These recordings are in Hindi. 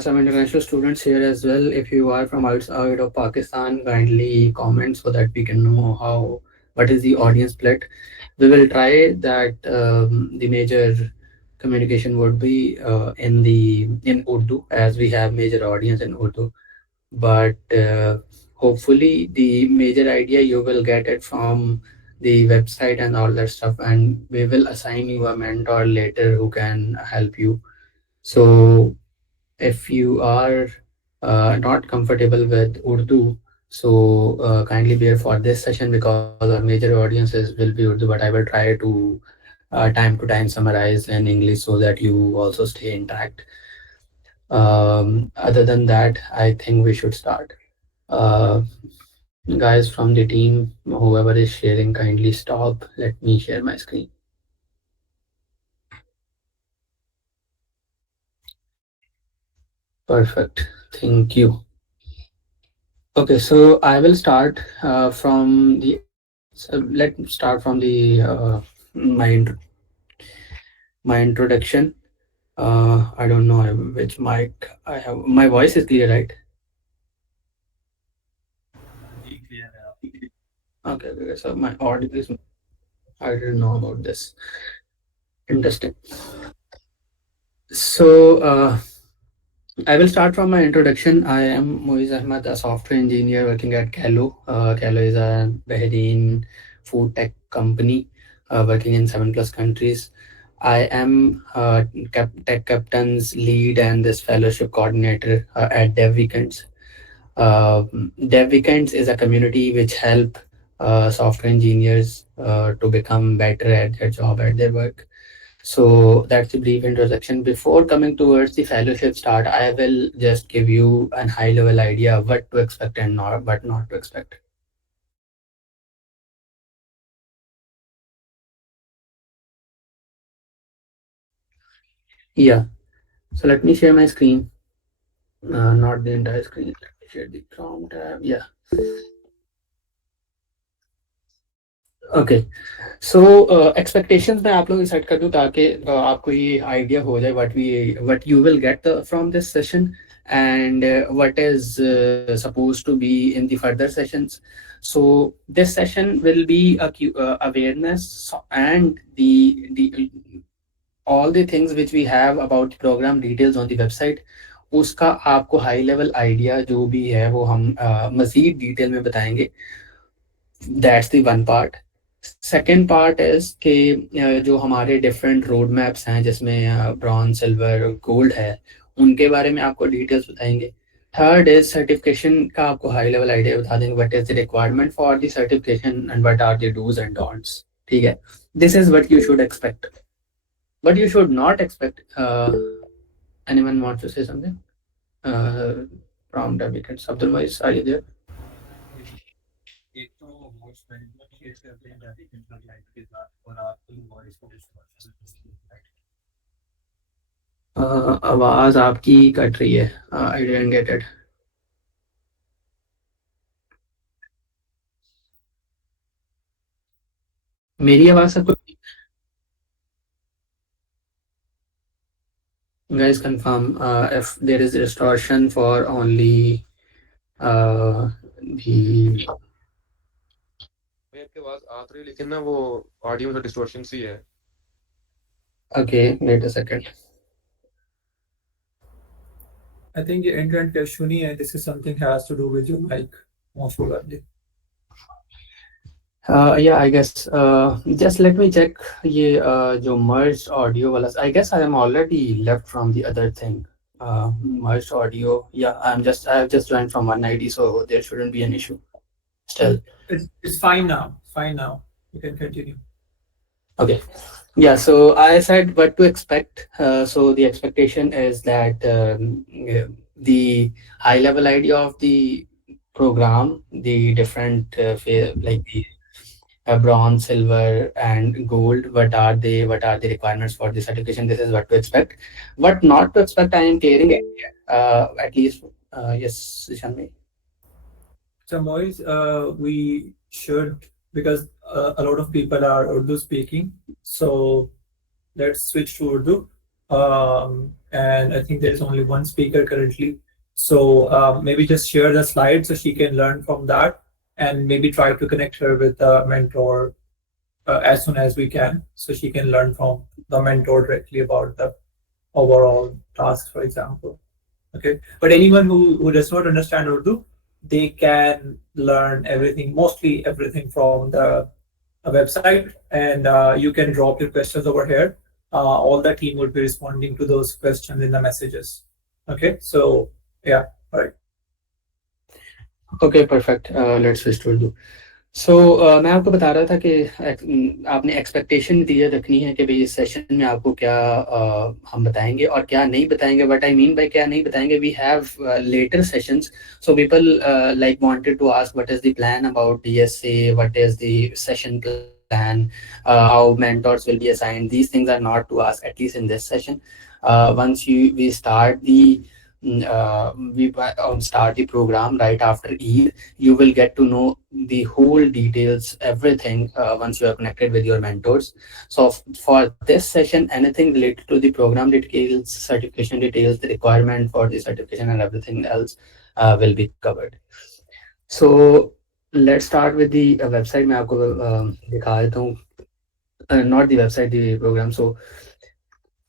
some international students here as well. If you are from outside of Pakistan, kindly comment so that we can know what is the audience split. We will try that the major communication would be in Urdu, as we have major audience in Urdu. But hopefully the major idea you will get it from the website and all that stuff, and we will assign you a mentor later who can help you. So if you are not comfortable with Urdu, so kindly bear for this session because our major audiences will be Urdu, but I will try to time to time summarize in English so that you also stay intact. Other than that, I think we should start. Uh, Guys from the team, whoever is sharing, kindly stop. Let me share my screen. Perfect. Thank you. Okay, so I will start from the. So let me start from the my introduction. I don't know which mic I have. My voice is clear, right? Okay, okay. So my audio is. I didn't know about this. Interesting. So I will start from my introduction. I am Moiz Ahmed, a software engineer working at Kalo. Kalo is a Bahrain food tech company working in 7+ countries. I am tech captain's lead and this fellowship coordinator at Dev Weekends. Dev Weekends is a community which help software engineers to become better at their job, at their work. So that's a brief introduction. Before coming towards the fellowship start, I will just give you an high level idea of what to expect and not what not to expect. Yeah. So let me share my screen. Not the entire screen. Let me share the Chrome tab. Yeah. Okay. So expectations मैं आप लोगों की सेट कर दूं ताकि आपको ये आइडिया हो जाए what you will get from this session and what is supposed to be in the further sessions. So this session will be awareness and the all the things which we have about the program details on the website. उसका आपको हाई लेवल आइडिया जो भी है वो हम मजीद डिटेल में बताएंगे. That's the one part. Second part is कि जो हमारे डिफरेंट रोड मैप्स हैं जिसमें ब्रॉन्ज सिल्वर गोल्ड है उनके बारे में आपको डिटेल्स बताएंगे. थर्ड इज सर्टिफिकेशन का आपको हाई लेवल आइडिया बता देंगे what is the requirement for the certification and what are the dos and don'ts. ठीक है. This is what you should expect. What you should not expect. Anyone wants to say something? From the weekends. Abdul Moise, are you there? आवाज आपकी कट रही है. I didn't get it. मेरी आवाज सबको. Guys, confirm if there is distortion for only the. भाई आपकी आवाज आ तो रही है लेकिन ना वो ऑडियो में डिस्टॉर्शन सी है. Okay, wait a second. I think your internet issue नहीं है. This is something has to do with your mic, most probably. Yeah, I guess. Just let me check. ये जो merged audio वाला. I guess I am already left from the other thing. Merged audio. Yeah, I have just joined from one ID, so there shouldn't be an issue. Still. It's fine now. It's fine now. You can continue. Okay. Yeah, so I said what to expect. So the expectation is that the high level idea of the program, the different like the bronze, silver, and gold. What are they? What are the requirements for the certification? This is what to expect. What not to expect, I am clearing it. At least, yes, Shanmi. So, Moise, we should, because a lot of people are Urdu speaking, so let's switch to Urdu. and I think there is only one speaker currently. So maybe just share the slide so she can learn from that, and maybe try to connect her with the mentor as soon as we can, so she can learn from the mentor directly about the overall task, for example. Okay, but anyone who does not understand Urdu, they can learn everything, mostly everything from the website, and you can drop your questions over here. All the team would be responding to those questions in the messages. Okay, so yeah, all right. Okay, perfect. Let's switch to Urdu. सो मैं आपको बता रहा था कि आपने एक्सपेक्टेशन क्लियर रखनी है कि भाई इस सेशन में आपको क्या हम बताएंगे और क्या नहीं बताएंगे. व्हाट आई मीन बाय क्या नहीं बताएंगे, we have later sessions. So people like wanted to ask what is the plan about DSA, what is the session plan, how mentors will be assigned. These things are not to ask, at least in this session. Once we start the program right after Eid, you will get to know the whole details, everything, once you are connected with your mentors. So for this session, anything related to the program details, certification details, the requirement for the certification and everything else will be covered. So let's start with the website. मैं आपको दिखा देता हूँ, not the website, the program. So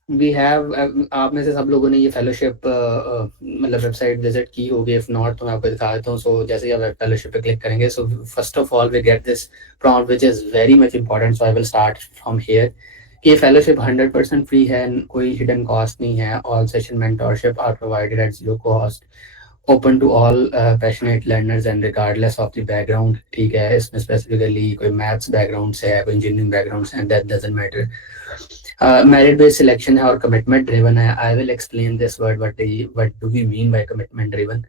we have, आप में से सब लोगों ने ये फेलोशिप मतलब वेबसाइट विजिट की होगी. इफ नॉट तो मैं आपको दिखा देता हूँ. सो जैसे ही आप फेलोशिप पे क्लिक करेंगे, so first of all we get this prompt which is very much important. So I will start from here कि फेलोशिप 100% फ्री है, कोई हिडन कॉस्ट नहीं है. All session mentorship are provided at zero cost, open to all passionate learners and regardless of the background. ठीक है, इसमें स्पेसिफिकली कोई मैथ्स बैकग्राउंड से है, कोई इंजीनियरिंग बैकग्राउंड से है, that doesn't matter. Merit based selection है और commitment driven है. I will explain this word, what do we mean by commitment driven.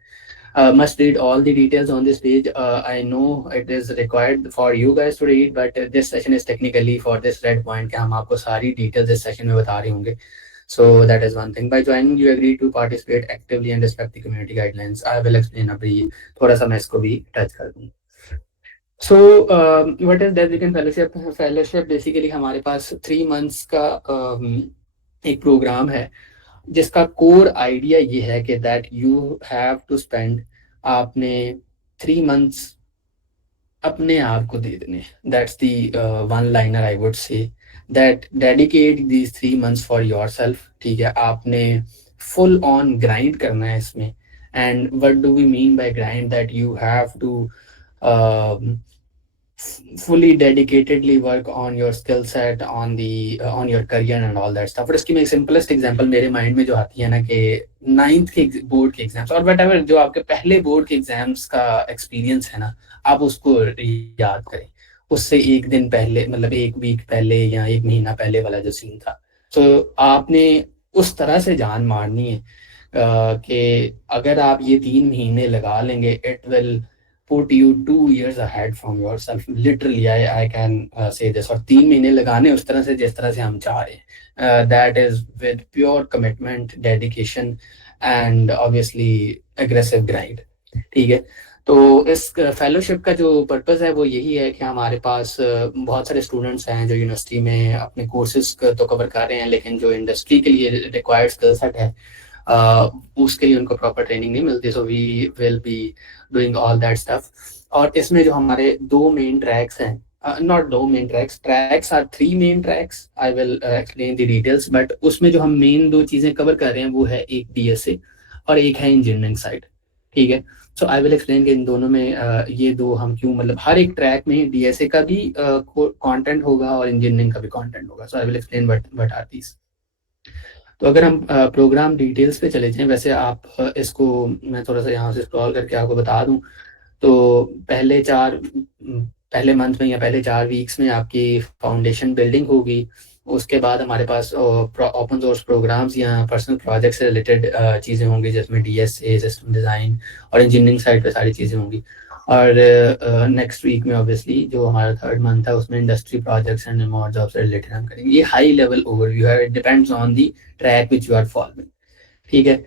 Must read all the details on this page. I know it is required for you guys to read, but this session is technically for this red point कि हम आपको सारी details इस session में बता रहे होंगे. So that is one thing. By joining, you agree to participate actively and respect the community guidelines. I will explain अभी थोड़ा सा मैं इसको भी touch कर दूँ. So what is that weekend fellowship? Fellowship basically हमारे पास 3 months का एक प्रोग्राम है जिसका कोर आइडिया ये है कि that you have to spend, आपने 3 months अपने आप को दे देने. That's the one liner I would say, that dedicate these 3 months for yourself. ठीक है, आपने फुल ऑन ग्राइंड करना है इसमें. And what do we mean by grind, that you have to fully dedicatedly work on your skill set, on your career and all that stuff. But इसकी मैं सिंपलेस्ट एग्जांपल मेरे माइंड में जो आती है ना कि 9th के बोर्ड के एग्जाम्स और वट जो आपके पहले बोर्ड के एग्जाम्स का एक्सपीरियंस है ना, आप उसको याद करें. उससे एक दिन पहले, मतलब एक वीक पहले या एक महीना पहले वाला जो सीन था. तो आपने उस तरह से जान मारनी है कि अगर आप ये 3 महीने लगा लेंगे, it will put you 2 years ahead from yourself. Literally, I can say this. और 3 महीने लगाने उस तरह से जिस तरह से हम चाह रहे हैं. That is with pure commitment, dedication and obviously aggressive grind. ठीक है, तो इस फेलोशिप का जो पर्पस है वो यही है कि हमारे पास बहुत सारे स्टूडेंट्स हैं जो यूनिवर्सिटी में अपने कोर्सेज तो कवर कर रहे हैं, लेकिन जो इंडस्ट्री के लिए रिक्वायर्ड स्किल सेट है उसके लिए उनको प्रॉपर ट्रेनिंग नहीं मिलती. So we will be doing all that stuff. और इसमें जो हमारे 2 मेन ट्रैक्स हैं, not 2 main tracks are 3 main tracks. I will explain the details. But उसमें जो हम मेन 2 चीज़ें कवर कर रहे हैं वो है एक डीएसए और एक है इंजीनियरिंग साइड. ठीक है, सो आई विल एक्सप्लेन कि इन दोनों में ये 2 हम क्यों, मतलब हर एक ट्रैक में डीएसए का भी कंटेंट होगा और इंजीनियरिंग का भी कंटेंट होगा. So I will explain what are these. तो अगर हम प्रोग्राम डिटेल्स पे चले जाएं, वैसे आप इसको मैं थोड़ा सा यहाँ से स्क्रॉल करके आपको बता दूं तो पहले मंथ में या पहले 4 वीक्स में आपकी फाउंडेशन बिल्डिंग होगी. उसके बाद हमारे पास ओपन सोर्स प्रोग्राम्स या पर्सनल प्रोजेक्ट से रिलेटेड चीज़ें होंगी जिसमें डीएसए, सिस्टम डिज़ाइन और इंजीनियरिंग साइड पे सारी चीज़ें होंगी. और नेक्स्ट वीक में ऑब्वियसली जो हमारा 3rd मंथ है उसमें industry projects and remote job से रिलेटेड हम करेंगे. ये हाई लेवल ओवरव्यू है, it depends on the track which you are following. ठीक है,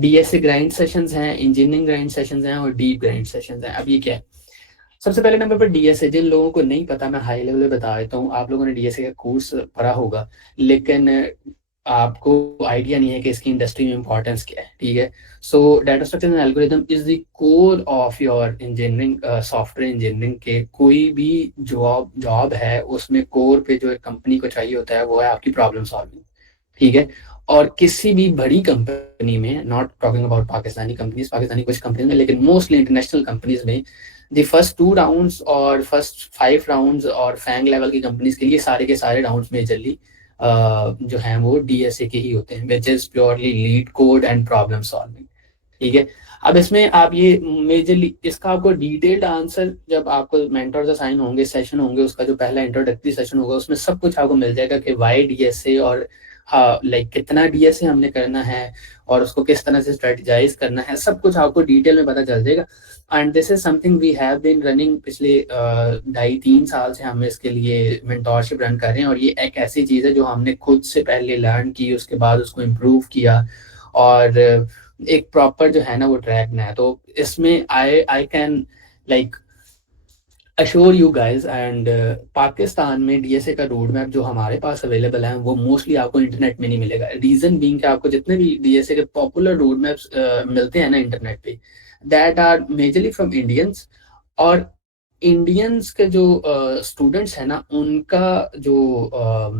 डीएसए ग्राइंड सेशंस हैं, इंजीनियरिंग ग्राइंड सेशंस हैं और डीप ग्राइंड सेशंस हैं. अब ये क्या है, सबसे पहले नंबर पर डीएसए. जिन लोगों को नहीं पता मैं हाई लेवल पे बता देता हूँ. आप लोगों ने डीएसए का कोर्स पढ़ा होगा, लेकिन आपको आइडिया नहीं है कि इसकी इंडस्ट्री में इंपॉर्टेंस क्या है, ठीक है। सो data structure and algorithm is the core of your engineering, software engineering के कोई भी जॉब है उसमें कोर पे जो एक कंपनी को चाहिए होता है वो है आपकी प्रॉब्लम सॉल्विंग, ठीक है। और किसी भी बड़ी कंपनी में, not talking about Pakistani companies, Pakistani कुछ कंपनीज में, लेकिन मोस्टली इंटरनेशनल कंपनीज में द फर्स्ट 2 राउंड्स और फर्स्ट 5 राउंड्स और फैंग लेवल की कंपनीज के लिए सारे के सारे राउंड्स मेजरली जो हैं वो डीएसए के ही होते हैं, which is purely leet code and problem solving, ठीक है। अब इसमें आप ये मेजरली इसका आपको डिटेल्ड आंसर जब आपको मेंटर्स असाइन होंगे, सेशन होंगे, उसका जो पहला इंट्रोडक्टरी सेशन होगा उसमें सब कुछ आपको मिल जाएगा कि वाई डीएसए और हाँ लाइक कितना डीएसए हमने करना है और उसको किस तरह से स्ट्रेटेजाइज करना है, सब कुछ आपको डिटेल में पता चल जाएगा। And this is something we have been running पिछले 2.5-3 साल से हम इसके लिए मेंटोरशिप रन कर रहे हैं, और ये एक ऐसी चीज़ है जो हमने खुद से पहले लर्न की, उसके बाद उसको इम्प्रूव किया और एक प्रॉपर जो है ना वो ट्रैक ना है। तो इसमें I can like assure you guys and Pakistan में डीएसए का रोड मैप जो हमारे पास अवेलेबल है वो मोस्टली आपको इंटरनेट में नहीं मिलेगा। रीजन बीइंग कि आपको जितने भी डीएसए के पॉपुलर रोड मैप्स मिलते हैं ना इंटरनेट पे, that are majorly from Indians, और इंडियंस के जो स्टूडेंट्स हैं ना उनका जो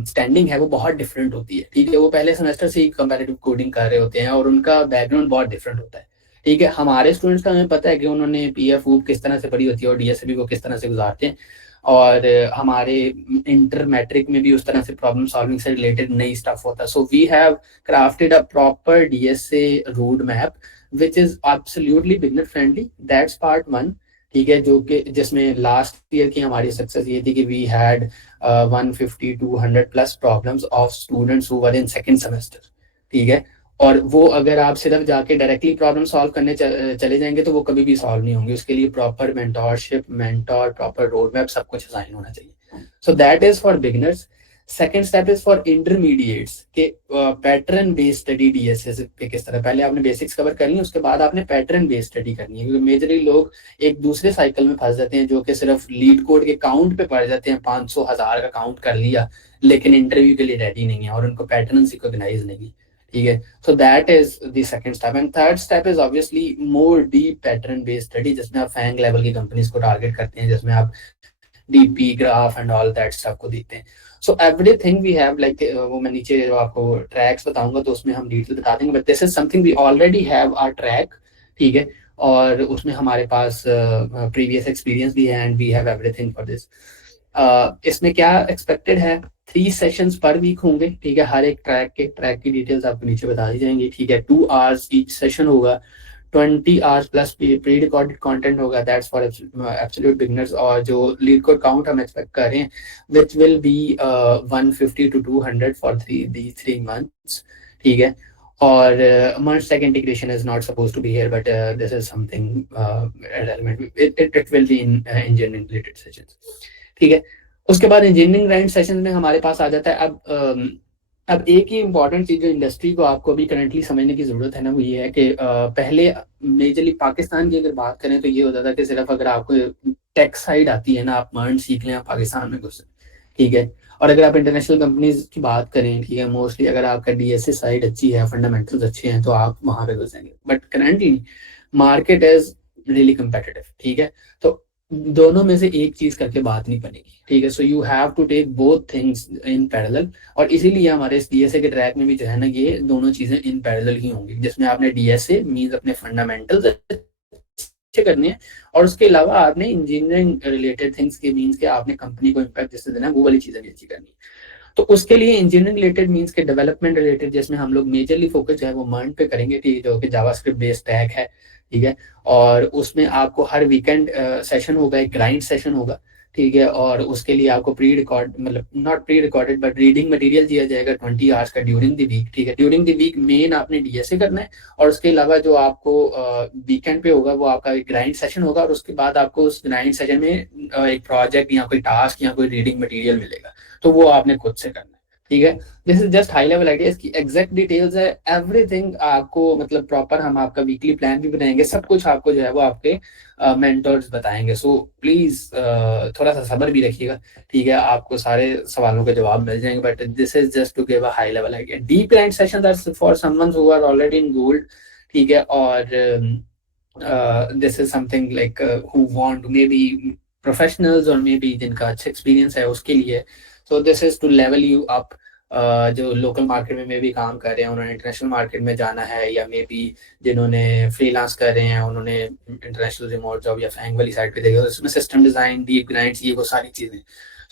स्टैंडिंग है वो बहुत डिफरेंट होती है, ठीक है। वो पहले सेमेस्टर से ही कंपैरेटिव कोडिंग कर रहे होते हैं और उनका बैकग्राउंड बहुत डिफरेंट होता है, ठीक है। हमारे स्टूडेंट्स का हमें पता है कि उन्होंने पीएफ वूफ किस तरह से पढ़ी होती है और डीएसए को किस तरह से गुजारते हैं, और हमारे इंटर मैट्रिक में भी उस तरह से प्रॉब्लम सॉल्विंग से रिलेटेड नई स्टफ होता है। So we have crafted a proper DSA road map which is absolutely beginner friendly, that's part 1, ठीक है। जो कि जिसमें लास्ट ईयर की हमारी सक्सेस ये थी कि we had 150-200 plus problems of students who were in second semester, ठीक है। और वो अगर आप सिर्फ जाके डायरेक्टली प्रॉब्लम सॉल्व करने चले जाएंगे तो वो कभी भी सॉल्व नहीं होंगे, उसके लिए proper mentorship, mentor, proper road map सब कुछ असाइन होना चाहिए। सो that is for beginners. Second step is for intermediates के पैटर्न बेस्ड स्टडी डीएसए पे किस तरह, पहले आपने बेसिक्स कवर करनी है, उसके बाद आपने पैटर्न बेस्ड स्टडी करनी है, क्योंकि मेजरली लोग एक दूसरे साइकिल में फंस जाते हैं जो कि सिर्फ लीड कोड के काउंट पे पड़ जाते हैं, 500,000 का काउंट कर लिया लेकिन इंटरव्यू के लिए रेडी नहीं है और उनको पैटर्न रिकॉग्नाइज नहीं, ठीक है। So that is the second step. And third step is obviously more deep pattern based study, जिसमें आप फैंग लेवल की कंपनीज को टारगेट करते हैं, जिसमें आप DP graph and all that stuff को देखते हैं। So everything we have like वो मैं नीचे जो आपको ट्रैक्स बताऊंगा तो उसमें हम डिटेल बता देंगे, but this is something we already have our track, ठीक है। और उसमें हमारे पास प्रीवियस एक्सपीरियंस भी है and we have everything for this. इसमें क्या एक्सपेक्टेड है, 3 सेशंस पर वीक होंगे, ठीक है। हर एक ट्रैक की डिटेल्स आपको नीचे बता दी जाएंगी, ठीक है। 2 आवर्स ईच सेशन होगा, 20 hours plus pre recorded content होगा, दैट्स फॉर एब्सोल्यूट बिगिनर्स। और जो लीड कोड काउंट हम एक्सपेक्ट कर रहे हैं which will be 150 to 200 for 3 months, ठीक है। और merge tech integration is not supposed to be here, but this is something relevant. It will be in engineering related sessions, ठीक है। उसके बाद इंजीनियरिंग ग्राइंड सेशन में हमारे पास आ जाता है अब एक ही इम्पॉर्टेंट चीज जो इंडस्ट्री को आपको अभी करंटली समझने की जरूरत है ना वो ये है कि पहले मेजरली पाकिस्तान की अगर बात करें तो ये होता था कि सिर्फ अगर आपको टेक साइड आती है ना आप मर्न सीख लें आप पाकिस्तान में घुसे, ठीक है। और अगर आप इंटरनेशनल कंपनीज की बात करें, ठीक है, मोस्टली अगर आपका डीएसए साइड अच्छी है, फंडामेंटल्स अच्छे हैं तो आप वहां पे घुसेंगे, but currently market is really competitive, ठीक है। तो दोनों में से एक चीज करके बात नहीं बनेगी, ठीक है। So you have to take both things in parallel, और इसीलिए हमारे इस डीएसए के ट्रैक में भी जो है ना ये दोनों चीजें इन पैरेलल ही होंगी, जिसमें आपने डीएसए मींस अपने फंडामेंटल्स अच्छे करने हैं और उसके अलावा आपने इंजीनियरिंग रिलेटेड थिंग्स के मींस के आपने कंपनी को इम्पैक्ट जिससे देना है वो वाली चीजें भी अच्छी करनी है। तो उसके लिए इंजीनियरिंग रिलेटेड मींस के डेवलपमेंट रिलेटेड जिसमें हम लोग मेजरली फोकस जो है वो मर्न पे करेंगे, ठीक है, जो कि जावास्क्रिप्ट बेस्ड टैग है, ठीक है। और उसमें आपको हर वीकेंड सेशन होगा, एक ग्राइंड सेशन होगा, ठीक है। और उसके लिए आपको प्री रिकॉर्ड मतलब not pre recorded but reading material दिया जाएगा 20 आवर्स का ड्यूरिंग द वीक, ठीक है। ड्यूरिंग द वीक मेन आपने डीएसए करना है और उसके अलावा जो आपको वीकेंड पे होगा वो आपका एक ग्राइंड सेशन होगा और उसके बाद आपको उस ग्राइंड सेशन में एक प्रोजेक्ट या कोई टास्क या कोई रीडिंग मटेरियल मिलेगा, तो वो आपने खुद से करना है, ठीक है। This is just high level idea, इसकी एग्जैक्ट डिटेल्स है, एवरीथिंग आपको मतलब प्रॉपर हम आपका वीकली प्लान भी बनाएंगे, सब कुछ आपको जो है वो आपके मेंटर्स बताएंगे। सो प्लीज थोड़ा सा सब्र भी रखिएगा, ठीक है, आपको सारे सवालों के जवाब मिल जाएंगे, but this is just to give a high level idea. Deep and sessions are for someone who are already in gold, ठीक है, और this is something like who want maybe professionals or maybe जिनका अच्छा एक्सपीरियंस है उसके लिए। so this is to level you up, जो लोकल मार्केट में भी काम कर रहे हैं उन्होंने इंटरनेशनल मार्केट में जाना है, या मे बी जिन्होंने फ्रीलांस कर रहे हैं उन्होंने इंटरनेशनल रिमोट जॉब या फैंग वाली साइड पे देखा, उसमें सिस्टम डिजाइन, डीप ग्राइंड्स, ये वो सारी चीजें,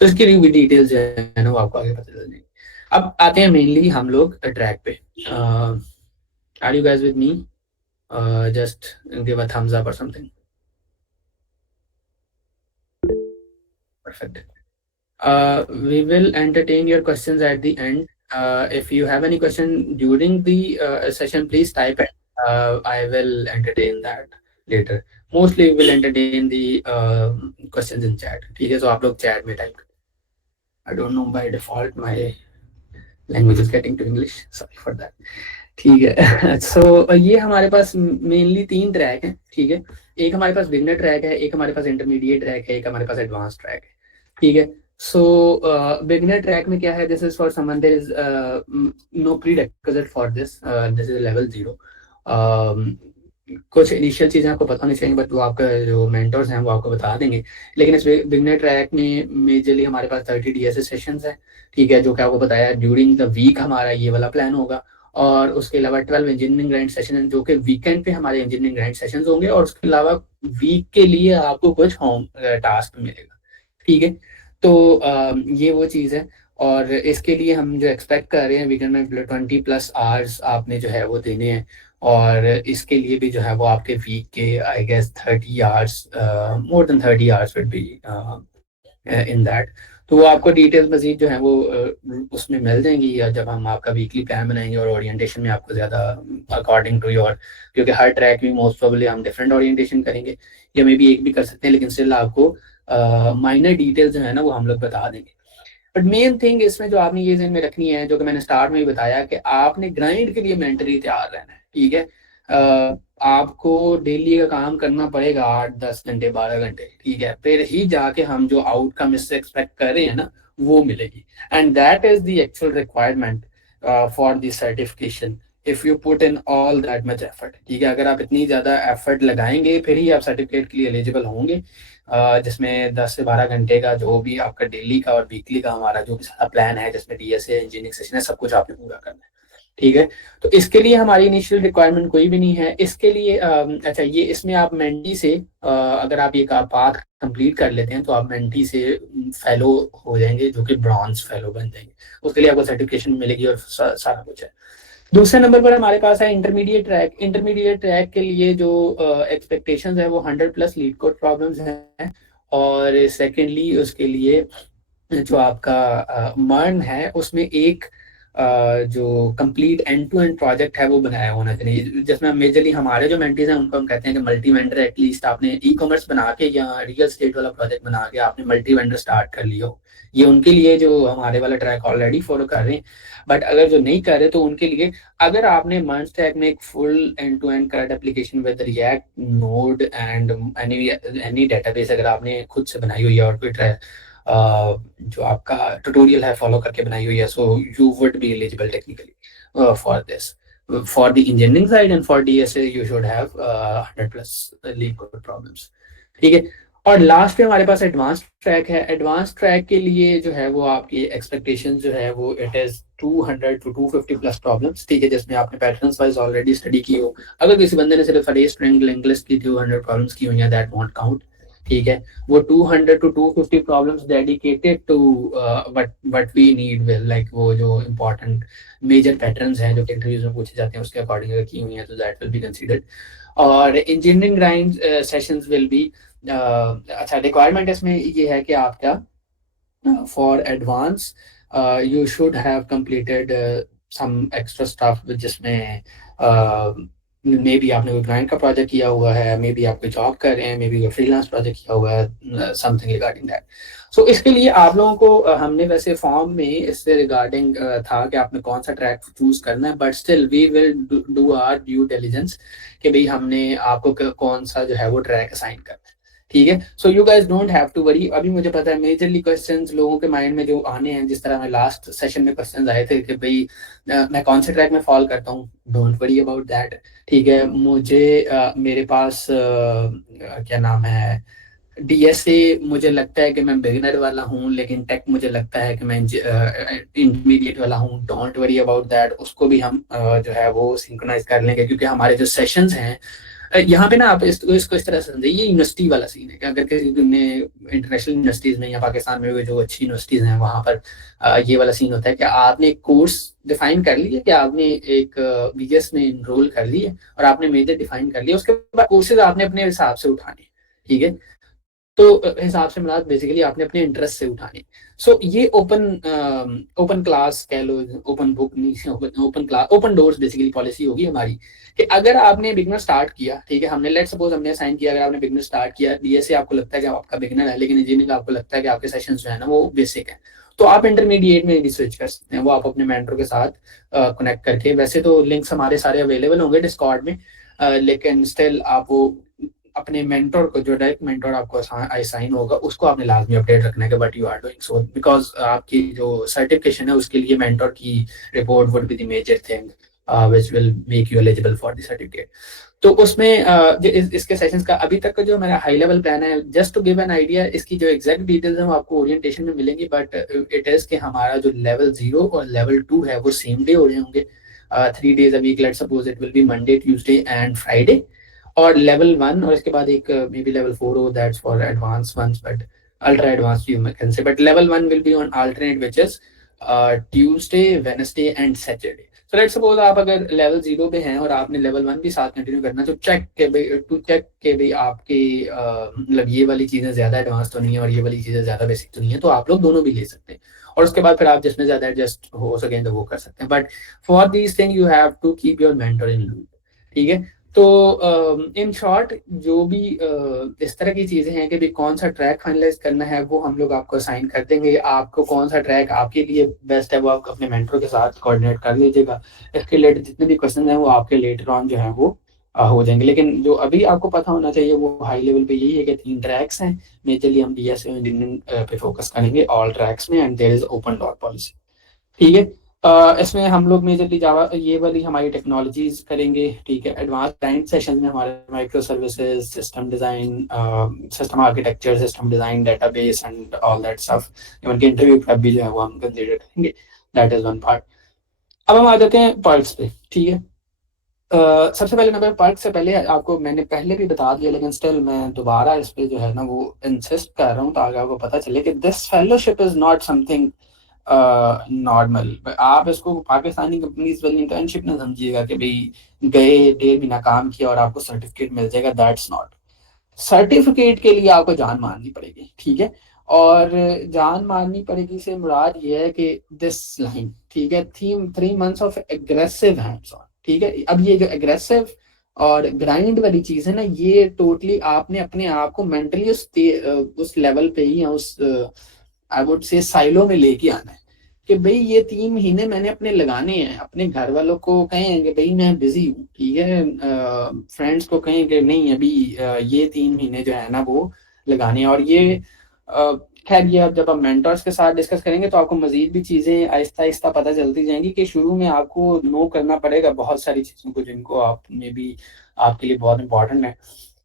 तो इसकी भी डिटेल्स जो है ना वो आपको आगे पता चल जाएंगी। अब आते हैं मेनली हम लोग ट्रैक पे। Are you guys with me? Just give a thumbs up or something. Perfect. We will entertain your questions at the end. If you have any question during the session, please type it. I will entertain that later. Mostly we will entertain the questions in chat. ठीक है, so आप लोग chat में type. I don't know, by default my language is getting to English. Sorry for that. ठीक है। सो ये हमारे पास मेनली 3 ट्रैक हैं, ठीक है। एक हमारे पास बिगनर ट्रैक है, एक हमारे पास इंटरमीडिएट ट्रैक है, एक हमारे पास एडवांस ट्रैक है, ठीक है। सो बिगनर ट्रैक में क्या है, this is for someone there is no prerequisite for this, this is level 0। कुछ इनिशियल चीजें आपको पता होनी चाहिए, बट वो आपका जो मेंटर्स हैं वो आपको बता देंगे। लेकिन इस बिगनर ट्रैक में मेजरली हमारे पास 30 DSA सेशंस है, ठीक है, जो कि आपको बताया ड्यूरिंग द वीक हमारा ये वाला प्लान होगा। और उसके अलावा 12 इंजीनियरिंग ग्राइंड सेशन जो कि वीकेंड पे हमारे इंजीनियरिंग ग्राइंड सेशंस होंगे, और उसके अलावा वीक के लिए आपको कुछ होम टास्क मिलेगा, ठीक है। तो ये वो चीज़ है, और इसके लिए हम जो एक्सपेक्ट कर रहे हैं वीकेंड में 20+ आवर्स आपने जो है वो देने हैं, और इसके लिए भी जो है वो आपके वीक के I guess 30 hours, more than 30 hours will be in that. तो वो आपको डिटेल्स मजीद जो है वो उसमें मिल जाएंगी, या जब हम आपका वीकली प्लान बनाएंगे, और ओरिएंटेशन में आपको ज़्यादा अकॉर्डिंग टू योर, क्योंकि हर ट्रैक में मोस्ट प्रोबेबली हम डिफरेंट ओरिएंटेशन करेंगे, या मे बी एक भी कर सकते हैं, लेकिन स्टिल आपको माइनर डिटेल्स जो है ना वो हम लोग बता देंगे। बट मेन थिंग इसमें जो आपने ये ज़हन में रखनी है, जो कि मैंने स्टार्ट में ही बताया, कि आपने ग्राइंड के लिए मेंटली तैयार रहना है, ठीक है। आपको डेली का काम करना पड़ेगा 8-10 घंटे 12 घंटे, ठीक है, फिर ही जाके हम जो आउटकम इससे एक्सपेक्ट कर रहे हैं ना वो मिलेगी, and that is the actual requirement for the certification, if you put in all that much effort, ठीक है। अगर आप इतनी ज़्यादा एफर्ट लगाएंगे फिर ही आप सर्टिफिकेट के लिए एलिजिबल होंगे, जिसमें 10 से 12 घंटे का जो भी आपका डेली का और वीकली का हमारा जो भी सारा प्लान है, जिसमें DSA इंजीनियरिंग सेशन है, सब कुछ आपने पूरा करना है, ठीक है। तो इसके लिए हमारी इनिशियल रिक्वायरमेंट कोई भी नहीं है। इसके लिए अच्छा, ये इसमें आप मेंटी से अगर आप ये पाथ कंप्लीट कर लेते हैं तो आप मेंटी से फेलो हो जाएंगे, जो कि ब्रॉन्ज फेलो बन जाएंगे। उसके लिए आपको सर्टिफिकेशन मिलेगी और सारा कुछ है। दूसरे नंबर पर हमारे पास है इंटरमीडिएट ट्रैक। इंटरमीडिएट ट्रैक के लिए जो एक्सपेक्टेशंस है वो 100+ लीड कोड प्रॉब्लम्स हैं, और सेकेंडली उसके लिए जो आपका मर्न है उसमें एक जो complete end to end project है वो बनाया होना चाहिए, जिसमें मेजरली हमारे जो मेंटीज हैं उनको हम कहते हैं कि मल्टी वेंडर, एटलीस्ट आपने ई कॉमर्स बना के या रियल स्टेट वाला प्रोजेक्ट बना के आपने मल्टी वेंडर स्टार्ट कर लिया हो। ये उनके लिए जो हमारे वाला ट्रैक ऑलरेडी फॉलो कर रहे हैं, बट अगर जो नहीं कर रहे तो उनके लिए, अगर आपने मर्न स्टैक में एक full end to end current application with React, Node and any database अगर आपने खुद से बनाई हुई है और कोई जो आपका ट्यूटोरियल है फॉलो करके बनाई हुई है, so you would be eligible technically for this. For the engineering side and for DSA you should have 100+ leet code problems, ठीक है। और लास्ट पे हमारे पास एडवांस ट्रैक है। एडवांस ट्रैक के लिए जो है वो आपकी एक्सपेक्टेशन जो है वो इट इज 200 to 250+ प्रॉब्लम्स, ठीक है, जिसमें आपने पैटर्न्स वाइज ऑलरेडी स्टडी की हो। अगर किसी बंदे ने सिर्फ अरे स्ट्रिंग लिंक लिस्ट की 200 प्रॉब्लम्स की हुई हैं, दैट वोंट काउंट, ठीक है। वो 200 to 250 problems dedicated to what we need will, like वो जो इंपॉर्टेंट मेजर पैटर्न्स हैं जो कि इंटरव्यूज में पूछे जाते हैं उसके अकॉर्डिंग अगर की हुई हैं तो दैट विल बी कंसीडर्ड। और engineering grind sessions will be अच्छा, रिक्वायरमेंट इसमें ये है कि आप क्या for advance you should have completed some extra stuff, जिसमें मे बी आपने कोई क्लाइंट का प्रोजेक्ट किया हुआ है, मे बी आप कोई जॉब कर रहे हैं, मे बी कोई फ्रीलांस प्रोजेक्ट किया हुआ है, समथिंग रिगार्डिंग दैट। सो इसके लिए आप लोगों को हमने वैसे फॉर्म में इससे रिगार्डिंग था कि आपने कौन सा ट्रैक चूज करना है, but still we will do our due diligence कि भाई हमने आपको कौन सा जो है वो ट्रैक असाइन करना है। ठीक है, so you guys don't have to worry. अभी मुझे पता है मेजरली क्वेश्चंस लोगों के माइंड में जो आने हैं, जिस तरह मैं लास्ट सेशन में क्वेश्चंस आए थे कि भाई मैं कौन से ट्रैक में फॉल करता हूँ, डोंट वरी अबाउट दैट। ठीक है, मुझे मेरे पास क्या नाम है, डीएसए मुझे लगता है कि मैं बिगिनर वाला हूँ, लेकिन टेक मुझे लगता है कि मैं इंटरमीडिएट वाला हूँ। डोंट वरी अबाउट दैट, उसको भी हम जो है वो सिंक्रोनाइज कर लेंगे, क्योंकि हमारे जो सेशंस हैं यहाँ पे ना, आप इसको इस तरह से समझिए, ये यूनिवर्सिटी वाला सीन है कि अगर किसी ने इंटरनेशनल यूनिवर्सिटीज में या पाकिस्तान में भी जो अच्छी यूनिवर्सिटीज हैं वहाँ पर ये वाला सीन होता है कि आपने एक कोर्स डिफाइन कर लिया, कि आपने एक बीएस में इनरोल कर लिया और आपने मेजर डिफाइन कर लिया, उसके बाद कोर्सेज आपने अपने हिसाब से उठाने। ठीक है, तो हिसाब से मुराद बेसिकली आपने अपने इंटरेस्ट से उठाने। सो ये ओपन क्लास कह लो, ओपन बुक नहीं, open class, open doors basically policy होगी हमारी कि अगर आपने बिगनर स्टार्ट किया, ठीक है, हमने लेट सपोज हमने साइन किया, अगर आपने बिगनर स्टार्ट किया, डीएसए आपको लगता है कि आपका बिगनर है, लेकिन इंजीनियरिंग आपको लगता है कि आपके सेशन जो है ना वो बेसिक है, तो आप इंटरमीडिएट में भी स्विच कर सकते हैं। वो आप अपने मेंटर के साथ कनेक्ट करके, वैसे तो लिंक्स हमारे सारे अवेलेबल होंगे डिस्कॉर्ड में, लेकिन स्टिल आप वो अपने मेंटर को, जो डायरेक्ट मेंटर आपको असाइन होगा, उसको आपने लाजमी अपडेट रखना है कि what you are doing, so because आपकी जो सर्टिफिकेशन है उसके लिए मेंटर की report would be the major thing which will make you eligible for the certificate. तो उसमें इसके सेशंस का अभी तक का जो मेरा हाई लेवल प्लान है, just to give an idea, इसकी जो एग्जैक्ट डिटेल्स हैं वो आपको ओरिएंटेशन में मिलेंगी, बट इट इज कि हमारा जो लेवल 0 और लेवल 2 है वो सेम डे हो रहे होंगे, 3 days a week, let suppose it will be Monday, Tuesday and Friday. और लेवल 1 और इसके बाद एक मे बी लेवल 4 हो, that's for advance ones, but ultra advance you can say, but level 1 will be on alternate which is Tuesday, Wednesday and Saturday. So let's suppose आप अगर लेवल 0 पे हैं और आपने लेवल 1 भी साथ कंटिन्यू करना, तो चेक के भाई, टू चेक के भाई आपके मतलब ये वाली चीजें ज्यादा एडवांस तो नहीं है और ये वाली चीजें ज्यादा बेसिक तो नहीं है, तो आप लोग दोनों भी ले सकते हैं, और उसके बाद फिर आप जिसमें ज्यादा एडजस्ट हो सकें तो वो कर सकते हैं, but for these thing you have to keep your mentor in loop. ठीक है, तो इन शॉर्ट जो भी इस तरह की चीजें हैं कि भी कौन सा ट्रैक फाइनलाइज करना है वो हम लोग आपको असाइन कर देंगे। आपको कौन सा ट्रैक आपके लिए बेस्ट है वो आप अपने मेंटर के साथ कोऑर्डिनेट कर लीजिएगा। इसके रिलेटेड जितने भी क्वेश्चन हैं वो आपके लेटर ऑन जो है वो हो जाएंगे, लेकिन जो अभी आपको पता होना चाहिए वो हाई लेवल पे यही है कि 3 ट्रैक्स हैं। मेजरली हम डीएसए इंजीनियरिंग पे फोकस करेंगे ऑल ट्रैक्स में, and there is open door policy. ठीक है, इसमें हम लोग मेजरली जावा ये वाली हमारी टेक्नोलॉजीज करेंगे। ठीक है, एडवांस क्लाइंट सेशन में हमारे micro services, system design, system architecture, system design, database and all that stuff, even के इंटरव्यू प्रेप भी जो है वो हम कंसीडर करेंगे। That is one part. अब हम आ जाते हैं पर्क्स पे। ठीक है, सबसे पहले नंबर, पर्क से पहले आपको मैंने पहले भी बता दिया, लेकिन स्टिल मैं दोबारा इस पे जो है ना वो इंसिस्ट कर रहा हूँ ताकि आपको पता चले कि this fellowship is not something normal. आप इसको पाकिस्तानी कंपनीज वाली इंटर्नशिप ना समझिएगा कि भाई गए 1.5 महीना काम किया और आपको सर्टिफिकेट मिल जाएगा, दैट्स नॉट। सर्टिफिकेट के लिए आपको जान मारनी पड़ेगी। ठीक है, और जान मारनी पड़ेगी से मुराद ये है कि दिस लाइन, ठीक है, 3 months of aggressive hands on. ठीक है, अब ये जो एग्रेसिव और ग्राइंड वाली चीज है ना, ये टोटली आपने अपने आप को मेंटली उस लेवल पे ही, या उस आई वुड से साइलो में लेके आना है कि भाई ये 3 महीने मैंने अपने लगाने हैं। अपने घर वालों को कहें कि भाई मैं बिजी हूँ, ठीक है, फ्रेंड्स को कहें कि नहीं अभी ये 3 महीने जो है ना वो लगाने हैं। और ये खैर ये अब जब आप मेंटर्स के साथ डिस्कस करेंगे तो आपको मजीद भी चीज़ें आहिस्ता आहिस्ता पता चलती जाएंगी कि शुरू में आपको नो करना पड़ेगा बहुत सारी चीज़ों को जिनको आप में भी आपके लिए बहुत इंपॉर्टेंट है।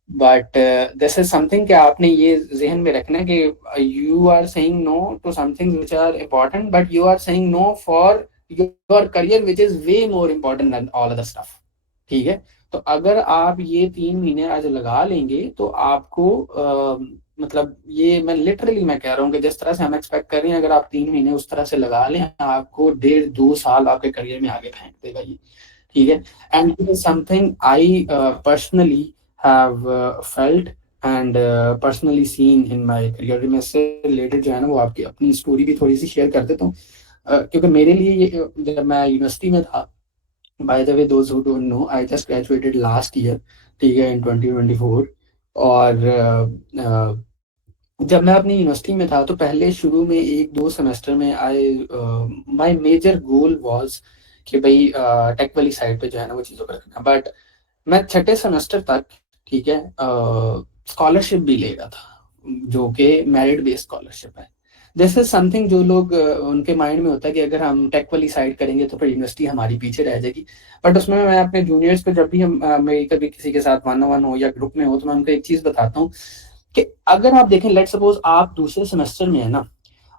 बट दिस इज समथिंग कि आपने ये जहन में रखना है कि you are saying no to something which are important, but you are saying no for your career which is way more important than all other stuff. ठीक है, तो अगर आप ये 3 महीने आज लगा लेंगे तो आपको मतलब ये मैं कह रहा हूँ कि जिस तरह से हम एक्सपेक्ट कर रहे हैं, अगर आप 3 महीने उस तरह से लगा लें, आपको 1.5-2 साल आपके करियर में आगे फेंक देगा ये। ठीक है, and this is something I personally have felt and personally seen in my career। मैं इससे रिलेटेड जो है ना वो आपकी अपनी स्टोरी भी थोड़ी सी शेयर कर देता हूँ, क्योंकि मेरे लिए ये जब मैं यूनिवर्सिटी में था by the way those who don't know, I just graduated last year, ठीक है, इन 2024। और जब मैं अपनी यूनिवर्सिटी में था तो पहले शुरू में 1-2 सेमेस्टर में I my major goal was कि भाई टेक वाली साइड पे जो है ना वो चीज़ों को रखना। बट मैं छठे सेमेस्टर तक, ठीक है, स्कॉलरशिप भी ले रहा था, जो कि मेरिट बेस्ड स्कॉलरशिप है। दिस इज समथिंग जो लोग उनके माइंड में होता है कि अगर हम टेक वाली साइड करेंगे तो फिर यूनिवर्सिटी हमारी पीछे रह जाएगी। बट उसमें मैं अपने जूनियर्स को, जब भी हम मेरी कभी किसी के साथ 1-on-1 हो या ग्रुप में हो, तो मैं उनको एक चीज बताता हूँ कि अगर आप देखें, लेट सपोज आप दूसरे सेमेस्टर में है ना,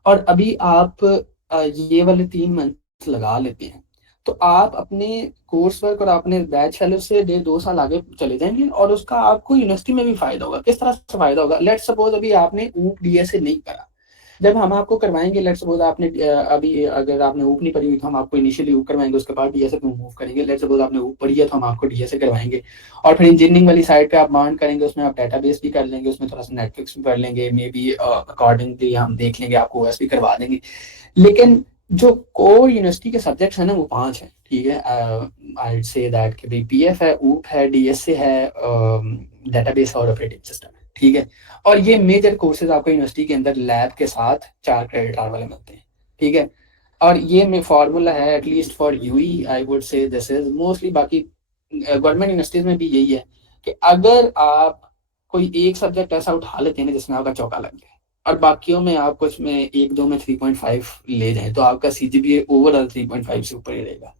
और अभी आप ये वाले 3 मंथ लगा लेते हैं, तो आप अपने कोर्स वर्क और अपने बैच फेलो से 1.5-2 साल आगे चले जाएंगे, और उसका आपको यूनिवर्सिटी में भी फायदा होगा। किस तरह से फायदा होगा? लेट सपोज अभी आपने ऊप डीएसए नहीं करा, जब हम आपको करवाएंगे, लेट सपोज आपने अभी अगर आपने ऊप नहीं पढ़ी हुई तो हम आपको इनिशियली ऊप करवाएंगे, उसके बाद डीएसए पे मूव करेंगे। लेट सपोज आपने ऊप पढ़ी है तो हम आपको डीएसए करवाएंगे, और फिर इंजीनियरिंग वाली साइड पे आप मांड करेंगे, उसमें आप डेटाबेस भी कर लेंगे, उसमें थोड़ा सा नेटफ्लिक्स भी कर लेंगे, मे बी अकॉर्डिंगली हम देख लेंगे, आपको ओएस भी करवा देंगे। लेकिन जो कोर यूनिवर्सिटी के सब्जेक्ट्स हैं ना वो 5 हैं, ठीक है। आई से दैट कि भाई पीएफ है, ऊप है, डीएसए है, डेटाबेस और ऑपरेटिंग सिस्टम है, ठीक है। और ये मेजर कोर्सेज आपको यूनिवर्सिटी के अंदर लैब के साथ 4 क्रेडिट आवर वाले मिलते हैं, ठीक है। और ये में फॉर्मूला है at least for UE, I would say this is mostly, बाकी गवर्नमेंट यूनिवर्सिटीज में भी यही है कि अगर आप कोई एक सब्जेक्ट ऐसा उठा लेते हैं जिसमें आपका चौका लग जाए, और बाकियों में आप कुछ में 1-2 में 3.5 ले जाएं, तो आपका सीजीपीए ओवरऑल 3.5 से ऊपर ही रहेगा।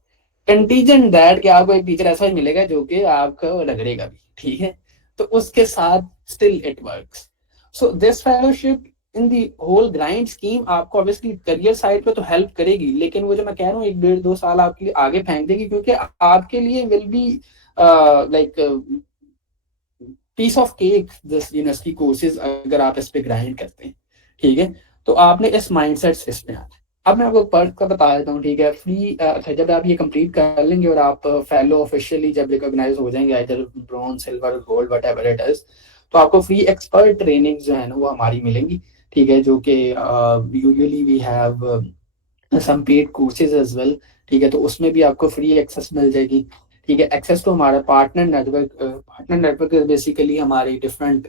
कंटीजेंट दैट कि आपको एक टीचर ऐसा ही मिलेगा जो कि आपका रगड़ेगा भी, ठीक है, तो उसके साथ still it works. So this fellowship in the whole grind scheme आपको ऑब्वियसली करियर साइड पे तो हेल्प करेगी, लेकिन वो जो मैं कह रहा हूँ 1-1.5-2 साल आपके लिए आगे फेंक देगी, क्योंकि आपके लिए will be like piece of cake this university courses, अगर आप इस पे ग्राइंड करते हैं, ठीक है। तो आपने इस माइंडसेट से इसमें आना है। अब मैं आपको पर्क का बता देता हूँ, ठीक है। फ्री अच्छा, जब आप ये कंप्लीट कर लेंगे और आप फेलो ऑफिशियली जब रिकॉग्नाइज हो जाएंगे, either bronze, silver, gold, whatever it is, तो आपको फ्री एक्सपर्ट ट्रेनिंग जो है ना वो हमारी मिलेंगी, ठीक है, जो कि usually we have some paid courses as well, ठीक है। तो उसमें भी आपको फ्री एक्सेस मिल जाएगी, ठीक है। एक्सेस तो हमारा पार्टनर नेटवर्क बेसिकली हमारी डिफरेंट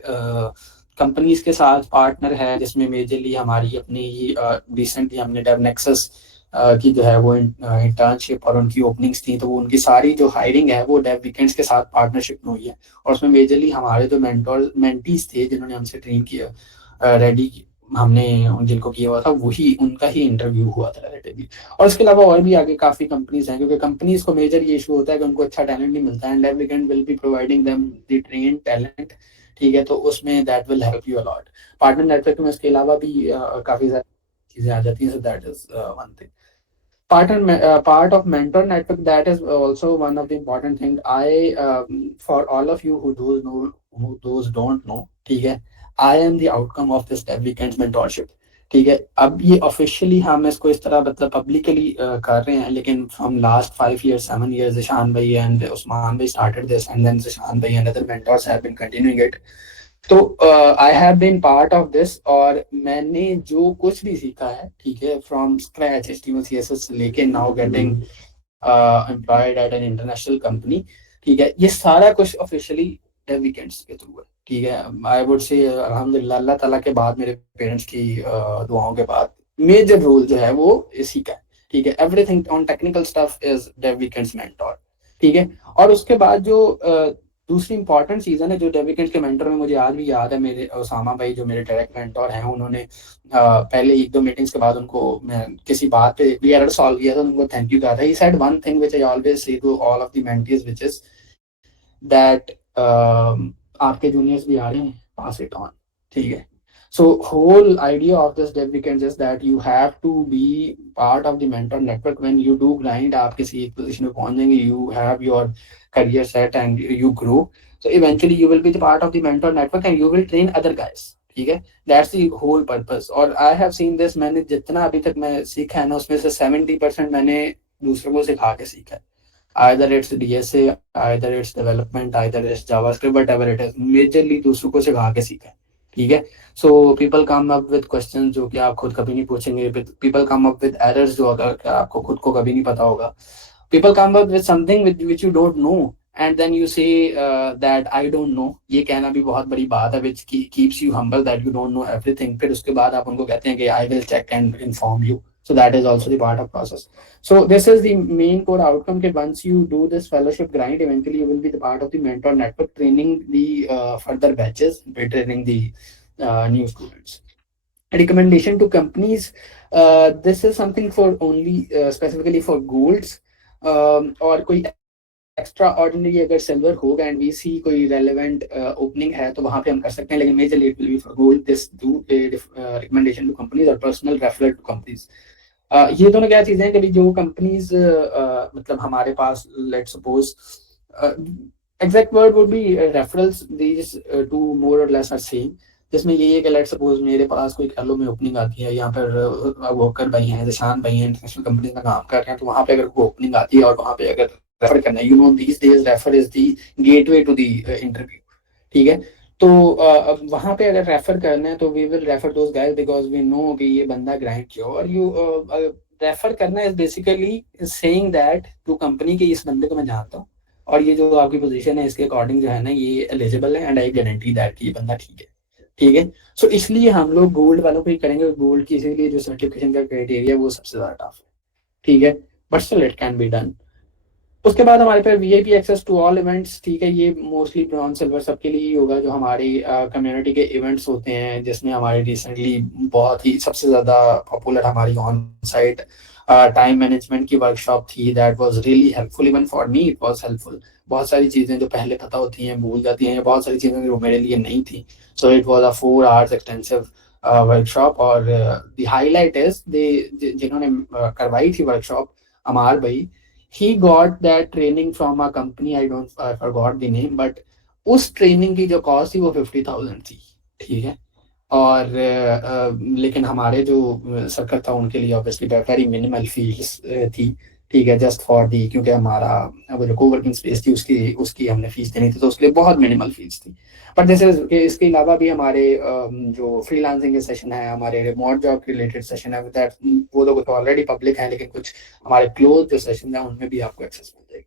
कंपनीज के साथ पार्टनर है, जिसमें मेजरली हमारी अपनी रिसेंटली हमने डेव नेक्सस की जो है वो इंटर्नशिप और उनकी ओपनिंग्स थी, तो वो उनकी सारी जो हायरिंग है वो डेव वीकेंड्स के साथ पार्टनरशिप में हुई है। और उसमें मेजरली हमारे जो मेंटीज थे जिन्होंने हमसे ट्रेन किया रेडी, हमने जिनको किया हुआ था वही उनका ही इंटरव्यू हुआ था रिलेटिवली। और इसके अलावा और भी आगे काफी कंपनीज हैं, क्योंकि कंपनीज को मेजर ये इशू होता है कि उनको अच्छा टैलेंट नहीं मिलता है, and everyone will be providing them the train talent, ठीक है। तो उसमें that will help you a lot. Partner network में इसके अलावा भी काफी सारी चीजें आ जाती हैं, so that is one thing. Part of mentor network, that is also one of the important thing. I For all of you who those don't know, ठीक है, I am the outcome of this weekend mentorship, ठीक है। अब ये ऑफिशियली हम इसको इस तरह मतलब पब्लिकली कर रहे हैं, लेकिन from last 5 years 7 years Zeeshan भाई एंड उस्मान भाई started this, and then Zeeshan भाई and other mentors have been continuing it. तो I have been part of this, और मैंने जो कुछ भी सीखा है, ठीक है, फ्रॉम स्क्रैच HTML CSS से लेके now getting employed at an international company, ठीक है, ये सारा कुछ ऑफिशियली डेव वीकेंड्स के थ्रू है, ठीक है। आई वुड से अल्हम्दुलिल्लाह, अल्लाह ताला के बाद, मेरे पेरेंट्स की दुआओं के बाद मेजर रोल जो है वो इसी का है, ठीक है। Everything on technical stuff is Dev Weekends mentor, ठीक है। और उसके बाद जो दूसरी इंपॉर्टेंट सीजन है जो डेव वीकेंड्स के मेंटर में मुझे आज भी याद है, मेरे उसामा भाई जो मेरे डायरेक्ट मेंटर हैं, उन्होंने पहले 1-2 मीटिंग्स के बाद उनको मैं किसी बात पे भी एरर सॉल्व किया था, उनको थैंक यू कहा था। He said one thing which I always say to all of the mentees, which is that आपके जूनियर्स भी आ रहे हैं, पास इट ऑन, ठीक है। So whole idea of this dev weekends is that you have to be part of the mentor network. When you do grind, आप किसी एक position में पहुंच जाएंगे, you have your career set and you grow. So eventually you will be the part of the mentor network and you will train other guys. ठीक है, that's the whole purpose. और I have seen this, मैंने जितना अभी तक मैं सीखा है ना, उसमें से 70% मैंने दूसरों को सिखा के सीखा है। Either it's DSA, either it's development, either it's JavaScript, whatever it is, majorly दूसरों को सिखा के सीखा है, ठीक है। So people come up with question जो कि आप खुद कभी नहीं पूछेंगे, people come up with errors जो अगर आपको खुद को कभी नहीं पता होगा, People come up with something which you don't know, and then you say that I don't know. ये कहना भी बहुत बड़ी बात है, which keeps you humble that you don't know everything. फिर उसके बाद आप उनको कहते हैं कि I will check and inform you. So that is also the part of process. So this is the main core outcome that once you do this fellowship grind, eventually you will be the part of the mentor network, training the further batches, training the new students. Recommendation to companies, this is something for only specifically for golds, और कोई एक्स्ट्रा ऑर्डिनरी अगर सिल्वर होगा एंड वी सी कोई रेलेवेंट ओपनिंग है तो वहां पे हम कर सकते हैं, लेकिन majorly it will be for gold this do recommendation to companies और पर्सनल रेफरल टू कंपनीज। ये दोनों क्या चीजें हैं कि जो कंपनीज मतलब हमारे पास let suppose exact word would be referrals, these two more और लेस आर सेम, जिसमें ये है कि लेट सपोज मेरे पास कोई कह लो में ओपनिंग आती है, यहाँ पर वोकर भाई हैं, जिशान भाई हैं, इंटरनेशनल कंपनीज में काम कर रहे हैं, तो वहाँ पे अगर कोई ओपनिंग आती है और वहाँ पे अगर रेफर करना है, you know these days refer is the gateway to the interview, ठीक है। तो अब वहाँ पे अगर रेफर करना है तो we will refer those guys because we know कि ये बंदा ग्राइंड किया, और यू रेफर करना इज basically saying that to company कि इस बंदे को मैं जानता हूँ और ये जो आपकी पोजीशन है इसके अकॉर्डिंग जो है ना ये एलिजिबल है, एंड आई गारंटी दैट कि ये बंदा ठीक है, ठीक है। सो इसलिए हम लोग गोल्ड वालों को ही करेंगे, गोल्ड की इसीलिए जो सर्टिफिकेशन का क्राइटेरिया वो सबसे ज्यादा टफ है, ठीक है, but still it can be done. उसके बाद हमारे पास VIP access to all events, ठीक है, ये मोस्टली ब्रॉन्ज सिल्वर सबके लिए ही होगा, जो हमारी कम्युनिटी के इवेंट्स होते हैं, जिसमें हमारी रिसेंटली बहुत ही सबसे ज़्यादा पॉपुलर हमारी ऑन साइट टाइम मैनेजमेंट की वर्कशॉप थी, that was really helpful, even for me it was helpful. बहुत सारी चीज़ें जो पहले पता होती हैं भूल जाती हैं, बहुत सारी चीज़ें जो मेरे लिए नहीं थी, so it was a 4 hours extensive workshop. और द हाईलाइट इज दे जिन्होंने करवाई थी वर्कशॉप, अमार भाई, he got that training from a company, I forgot the name, but उस ट्रेनिंग की जो कॉस्ट थी वो 50,000 थी, ठीक है। और लेकिन हमारे जो सर्कल था उनके लिए ऑब्वियसली वेरी मिनिमल फीस थी, ठीक है, जस्ट फॉर दी, क्योंकि हमारा वो जो कोवर्किंग स्पेस थी उसकी उसकी हमने फीस देनी थी, तो उसके लिए बहुत मिनिमल फीस थी। बट जैसे इसके अलावा भी हमारे जो फ्रीलांसिंग के सेशन है, हमारे रिमोट जॉब के रिलेटेड सेशन है, दैट वो तो कुछ ऑलरेडी पब्लिक है, लेकिन कुछ हमारे क्लोज जो सेशन है उनमें भी आपको एक्सेस मिल जाएगी।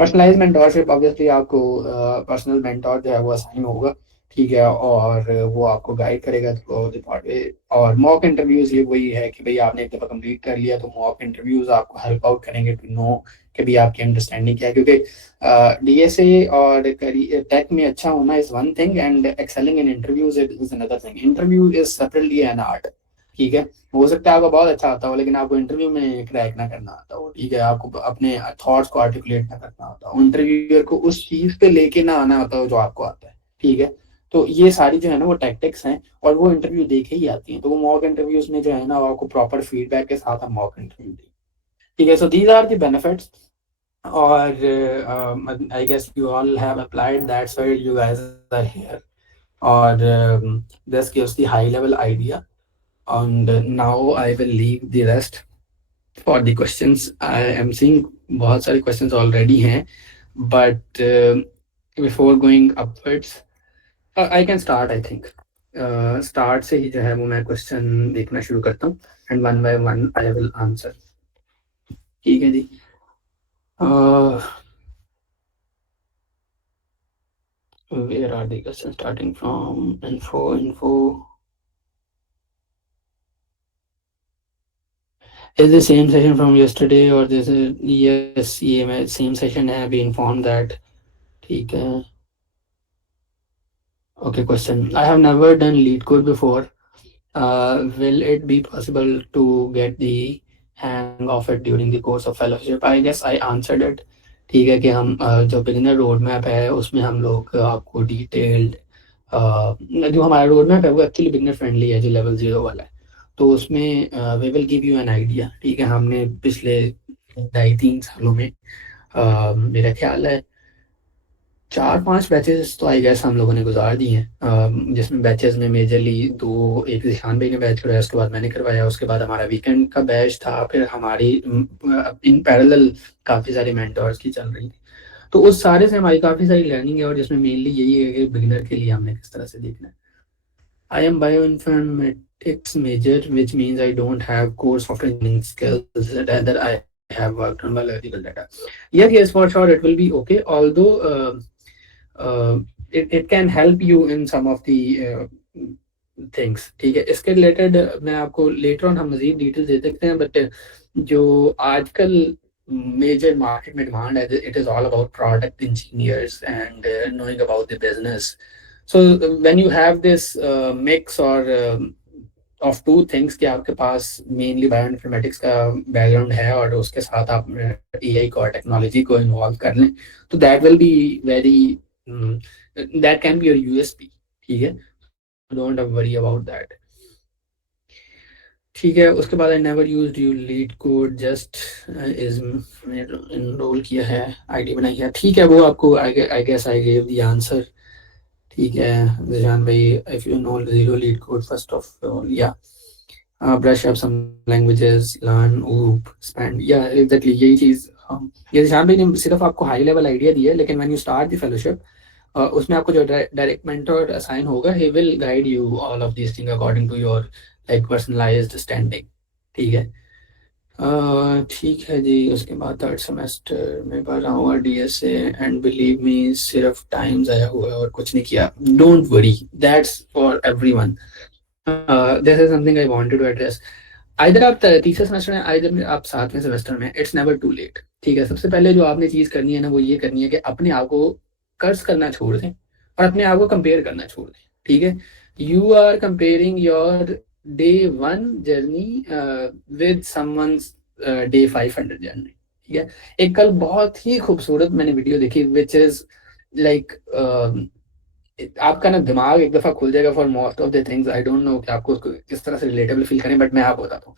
पर्सनलाइज मेंटोरशिप, ऑब्वियसली आपको पर्सनल मेंटोर जो है वो असाइन होगा, ठीक है, और वो आपको गाइड करेगा थ्रू द पार्ट वे। और मॉक इंटरव्यूज ये वही है कि भाई आपने एक दफ़ा कंप्लीट कर लिया तो मॉक इंटरव्यूज आपको हेल्प आउट करेंगे टू नो कि भाई आपकी अंडरस्टैंडिंग क्या है, क्योंकि डीएसए और टेक में अच्छा होना is one thing and excelling in interviews is another thing. Interview is separately an art, ठीक है, हो सकता है आपको बहुत अच्छा आता हो लेकिन आपको इंटरव्यू में क्रैक ना करना आता हो, ठीक है, आपको अपने थॉट्स को आर्टिकुलेट ना करना आता हो, इंटरव्यूअर को उस चीज पे लेके ना आना आता हो जो आपको आता है, ठीक है। तो ये सारी जो है ना वो टैक्टिक्स हैं और वो इंटरव्यू देखे ही आती हैं, तो वो मॉक इंटरव्यूज में जो है ना आपको प्रॉपर फीडबैक के साथ हम मॉक इंटरव्यू दें, ठीक है। So these are the benefits, और I guess you all have applied, that's why you guys are here, और this gives the high level idea, and now I will leave the rest for the questions. I am seeing बहुत सारे questions already हैं, but before going upwards, I can start I think. Start से ही जो है वो मैं question देखना शुरू करता हूँ and one by one I will answer. ठीक है जी। Where are the questions starting from? Info. Is the same session from yesterday or this is yes ये मैं same session है, be informed that, ठीक है। Okay, question. I have never done lead code before. Will it be possible to get the hang of it during the course of fellowship? I guess I answered it. ठीक है कि हम जो बिगिनर रोड मैप है उसमें हम लोग आपको डिटेल्ड जो हमारा रोड मैप है वो एक्चुअली बिगिनर फ्रेंडली है, जो लेवल 0 वाला है, तो उसमें we will give you an idea, ठीक है। हमने पिछले 2.5-3 सालों में मेरा ख्याल है 4-5 बैचेस तो आई गेस हम लोगों ने गुजार दिए हैं, जिसमें बैचेस में मेजरली 2, एक जिशान भाई ने बैच करवाया, उसके बाद मैंने करवाया, उसके बाद हमारा वीकेंड का बैच था, फिर हमारी इन पैरेलल काफ़ी सारी मेंटर्स की चल रही थी, तो उस सारे से हमारी काफ़ी सारी लर्निंग है, और जिसमें मेनली यही है कि बिगिनर के लिए हमने किस तरह से देखना है। I am bioinformatics major which means I don't have core software engineering skills, rather I have worked on biological data. Yes, for sure it will be okay. Although it can help you in some of the things, ठीक है। इसके रिलेटेड मैं आपको लेटर ऑन हम मजीद डिटेल्स दे सकते हैं, बट जो आजकल मेजर मार्केट में डिमांड है, it is all about product engineers and knowing about the business. So when you have this mix और ऑफ टू थिंग्स कि आपके पास मेनली बायोइन्फॉर्मेटिक्स का बैकग्राउंड है और उसके साथ आप एआई को और टेक्नोलॉजी को इन्वॉल्व कर लें, तो that will be very, that can be your USP, ठीक है। डोंट वरी अबाउट दैट, ठीक है। उसके बाद I never used you LeetCode, just is enrol किया है, आईडी बनाई है, ठीक है। वो आपको I guess I gave the answer, ठीक है जिशान भाई। If you know zero LeetCode first of all, या brush up some languages, learn oop spend, या एग्जैक्टली यही चीज। ये जिशान भाई ने सिर्फ आपको हाई लेवल आइडिया दिया है, लेकिन when you start the fellowship उसमें आपको जो डायरेक्ट मेंटर असाइन होगा, he will guide you all of this thing according to your like personalized standing, ठीक है। ठीक है जी। उसके बाद थर्ड सेमेस्टर में पढ़ रहा हूँ डीएसए एंड बिलीव मी सिर्फ टाइम ज़ाया हुआ है और कुछ नहीं किया। Don't worry, that's for everyone. This is something I wanted to address. Either आप तीसरे सेमेस्टर में, आइदर आप सातवें सेमेस्टर में, इट्स नेवर टू लेट, ठीक है। सबसे पहले जो आपने चीज़ करनी है ना, वो ये करनी है कि अपने आप को कर्ज करना छोड़ दें और अपने आप को कंपेयर करना छोड़ दें, ठीक है। You are comparing your day 1 journey with someone's day 500 journey, ठीक है। एक कल बहुत ही खूबसूरत मैंने वीडियो देखी विच इज लाइक, आपका ना दिमाग एक दफा खुल जाएगा for most of the things. I don't know कि आपको उसको किस तरह से रिलेटेबल फील करें, बट मैं आपको बताता हूँ।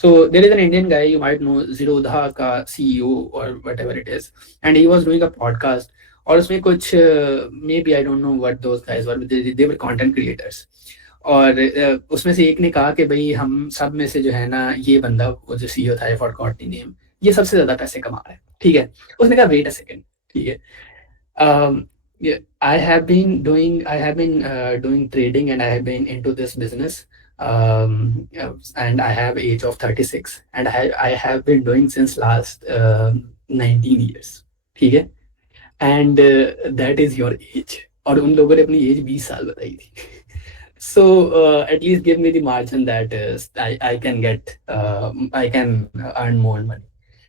So there is an Indian guy, you might know, Zerodha का CEO or whatever it is, and he was doing a podcast. और उसमें कुछ maybe I don't know what those guys were, they were content creators. और उसमें से एक ने कहा कि भाई हम सब में से जो है ना, ये बंदा वो जो CEO था, I forgot the name, ये सबसे ज्यादा पैसे कमा रहा है, ठीक है। उसने कहा वेट अ सेकंड, ठीक है। Yeah, I have been doing trading and I have been into this business. And I have age of 36 and I have been doing since last 19 years, ठीक है। And that is your age. और उन लोगों ने अपनी एज 20 साल बताई थी। So at least give me the margin that I can get, I can earn more money,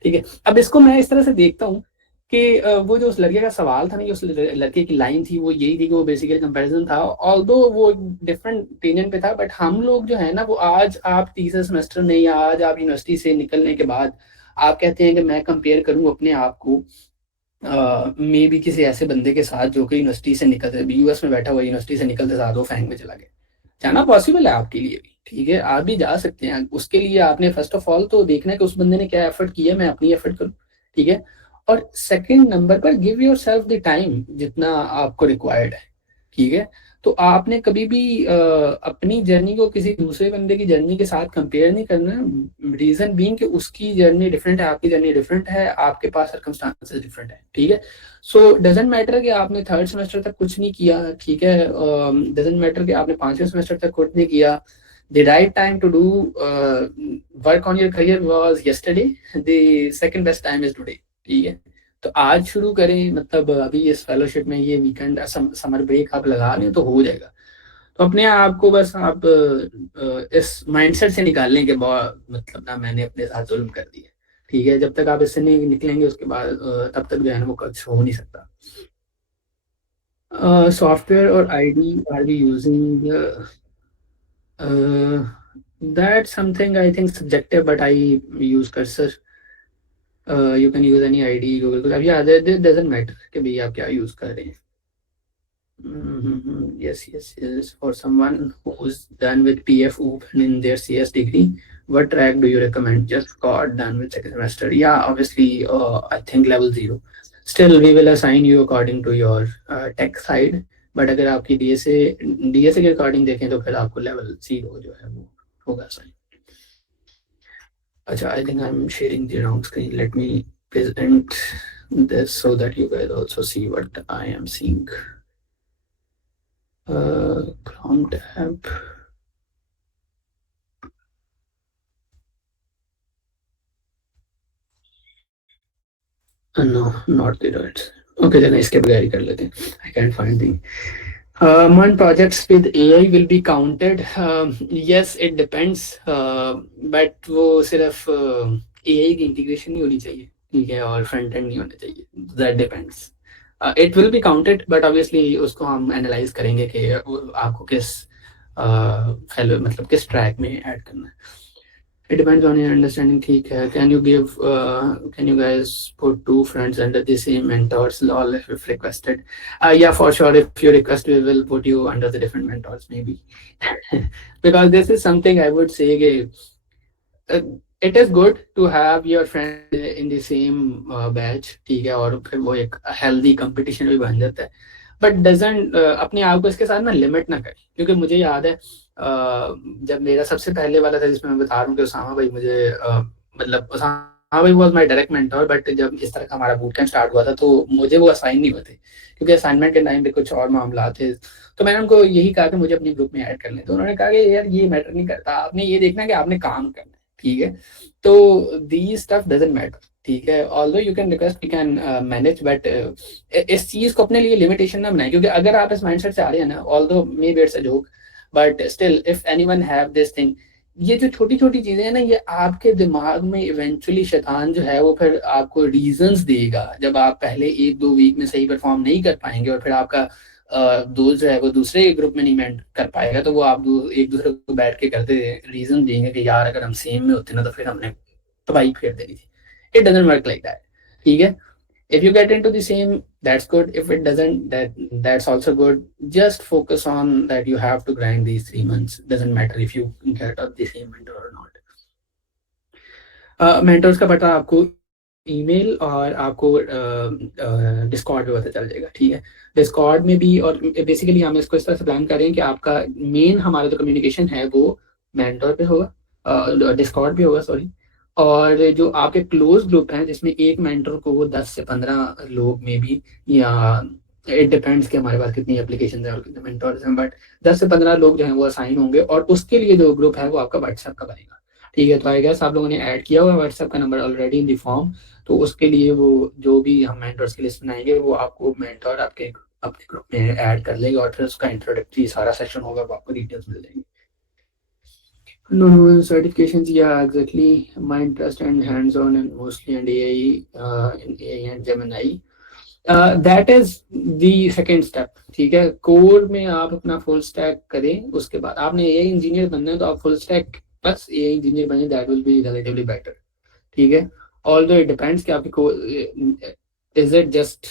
ठीक है। अब इसको मैं इस तरह से देखता हूँ कि वो जो उस लड़के का सवाल था ना, उस लड़के की लाइन थी, वो यही थी कि वो बेसिकली कंपैरिजन था, ऑल्दो वो डिफरेंट टेंजेंट पे था। बट हम लोग जो है ना, वो आज आप तीसरे सेमेस्टर में या आज आप यूनिवर्सिटी से निकलने के बाद आप कहते हैं कि मैं कंपेयर करूँ अपने आप को मे बी किसी ऐसे बंदे के साथ जो कि यूनिवर्सिटी से निकलते, यूएस में बैठा हुआ, यूनिवर्सिटी से निकलते साथ वो फैंग में चला गया। जाना पॉसिबल है आपके लिए भी, ठीक है, आप भी जा सकते हैं। उसके लिए आपने फर्स्ट ऑफ ऑल तो देखना है कि उस बंदे ने क्या एफर्ट किया, मैं अपनी एफर्ट करूँ, ठीक है। और सेकंड नंबर पर give your self the time जितना आपको रिक्वायर्ड है, ठीक है। तो आपने कभी भी अपनी जर्नी को किसी दूसरे बंदे की जर्नी के साथ कंपेयर नहीं करना। रीजन बीइंग कि उसकी जर्नी डिफरेंट है, आपकी जर्नी डिफरेंट है, आपके पास सर्कमस्टांसेस डिफरेंट है, ठीक है। सो डजेंट मैटर कि आपने थर्ड सेमेस्टर तक कुछ नहीं किया, ठीक है। डजेंट मैटर कि आपने पांचवें सेमेस्टर तक कुछ नहीं किया। The right time to do work on your career was yesterday. The second best time is today, ठीक है। तो आज शुरू करें, मतलब अभी इस फेलोशिप में ये वीकेंड समर ब्रेक आप लगा लें तो हो जाएगा। तो अपने आप को बस आप इस माइंडसेट से निकाल लें कि मतलब ना मैंने अपने साथ जुल्म कर दिया, ठीक है। जब तक आप इससे नहीं निकलेंगे उसके बाद तब तक जो है ना वो कुछ हो नहीं सकता। सॉफ्टवेयर और IDE are we using, that's something I think subjective, but I use cursor. You can use any ID Google को, अब yeah, that doesn't matter कि भाई आप क्या यूज कर रहे हैं। Yes. For someone who's done with PF OOP in their CS degree, what track do you recommend? Just got done with second semester. Yeah, obviously, I think level 0. Still, we will assign you according to your tech side. But अगर आपकी DSA के अकॉर्डिंग देखें तो फिर आपको लेवल 0 जो है वो होगा साइन। अच्छा, I think I'm sharing the wrong screen. Let me present this so that you guys also see what I am seeing. Chrome tab. No not steroids. Okay चलो इसके बगैर ही कर लेते हैं. I can find the Mon projects with AI will be counted. Yes, it depends. But वो सिर्फ AI की इंटीग्रेशन नहीं होनी चाहिए, ठीक है, और फ्रंट एंड नहीं होना चाहिए. That depends. It will be counted, but obviously उसको हम एनालाइज करेंगे कि आपको किस फेलो मतलब किस ट्रैक में ऐड करना है. It depends on your understanding. ठीक है. Can you guys put two friends under the same mentors? Lol, if requested. Yeah, for sure. If you request, we will put you under the different mentors, maybe. Because this is something I would say. Uh, it is good to have your friend in the same batch, ठीक है, और फिर वो एक healthy competition भी बन जाता है. बट डजेंट अपने आप को इसके साथ ना लिमिट ना करें, क्योंकि मुझे याद है जब मेरा सबसे पहले वाला था जिसमें मैं बता रहा हूँ कि उसामा भाई मुझे मतलब उसामा भाई was my direct mentor, but जब इस तरह का हमारा बूट कैंप स्टार्ट हुआ था तो मुझे वो असाइन नहीं हुए थे, क्योंकि असाइनमेंट के टाइम पे कुछ और मामला थे. तो मैंने उनको यही कहा कि मुझे अपने ग्रुप में ऐड कर लें. तो उन्होंने कहा कि यार ये मैटर नहीं करता, आपने ये देखना कि आपने काम करना है, ठीक है. तो दी स्टफ डजेंट मैटर, ठीक है. Although you can request, you can manage, but इस चीज को अपने लिए लिमिटेशन ना बनाए, क्योंकि अगर आप इस माइंडसेट से आ रहे हैं ना, although may be it's a joke, but still if anyone have this thing, ये जो छोटी छोटी चीजें हैं ना, ये आपके दिमाग में इवेंचुअली शैतान जो है वो फिर आपको रीजंस देगा. जब आप पहले एक दो वीक में सही परफॉर्म नहीं कर पाएंगे और फिर आपका दोस्त जो है वो दूसरे ग्रुप में नहीं मेंट कर पाएगा, तो वो आप एक दूसरे को बैठ के करते रीजन देंगे कि यार अगर हम सेम में होते ना तो फिर हमने तबाही फेर देनी थी. It doesn't work like that. ठीक है. If you get into the same, that's good. If it doesn't, that's also good. Just focus on that. You have to grind these 3 months. Doesn't matter if you get the same mentor or not. Mentors का पता आपको ईमेल और आपको डिस्कॉर्ड पे पता चल जाएगा, ठीक है. डिस्कॉर्ड में भी, और बेसिकली हम इसको इस तरह से प्लान कर रहे हैं कि आपका मेन हमारा जो कम्युनिकेशन है वो मेंटर पे होगा, डिस्कॉर्ड भी होगा, सॉरी. और जो आपके क्लोज ग्रुप हैं जिसमें एक मेंटर को वो 10 से 15 लोग में भी, या इट डिपेंड्स कि हमारे पास कितनी एप्लीकेशन है और कितने मेंटर्स हैं, बट 10 से 15 लोग जो हैं वो असाइन होंगे, और उसके लिए जो ग्रुप है वो आपका व्हाट्सएप का बनेगा, ठीक है. तो आई गेस आप लोगों ने ऐड किया हुआ व्हाट्सएप का number already in the form. तो उसके लिए वो जो भी हम मेंटर्स की लिस्ट बनाएंगे वो आपको मेंटर आपके अपने ग्रुप में ऐड कर लेंगे, और फिर उसका इंट्रोडक्टरी सारा सेशन होगा, वो आपको डिटेल्स मिल जाएंगी. No, certifications, yeah, exactly. My interest and hands-on and mostly in AI and Gemini. That is the second step, ठीक है. कोर में आप अपना फुल स्टैक करें, उसके बाद आपने एआई इंजीनियर बनना है तो आप full stack plus AI engineer बने, that will be relatively better, ठीक है. ऑल्दो इट डिपेंड्स कि आपकी को is it just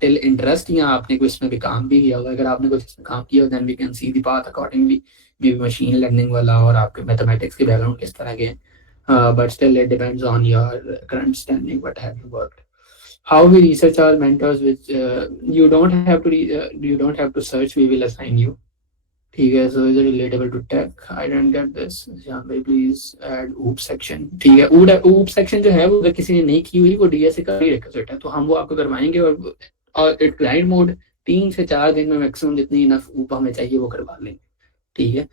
till interest, या आपने कोई इसमें भी काम भी किया होगा. अगर आपने कुछ इसमें काम किया then we can see the path accordingly, maybe machine learning वाला और आपके मैथमेटिक्स के बैकग्राउंड किस तरह के हैं. But still it depends on your current standing, what have you worked. How we research our mentors, which you don't have to you don't have to search, we will assign you, ठीक है. So is it relatable to tech? I don't get this. यहाँ पे please add OOP section, ठीक है. OOP section जो है वो अगर किसी ने नहीं की हुई वो DSA का रिक्विजिट है, तो हम वो आपको करवाएंगे, और इट ग्राइंड मोड 3 से 4 दिन में मैक्सिमम जितनी इनफ OOP हमें चाहिए वो करवा लेंगे, ठीक है.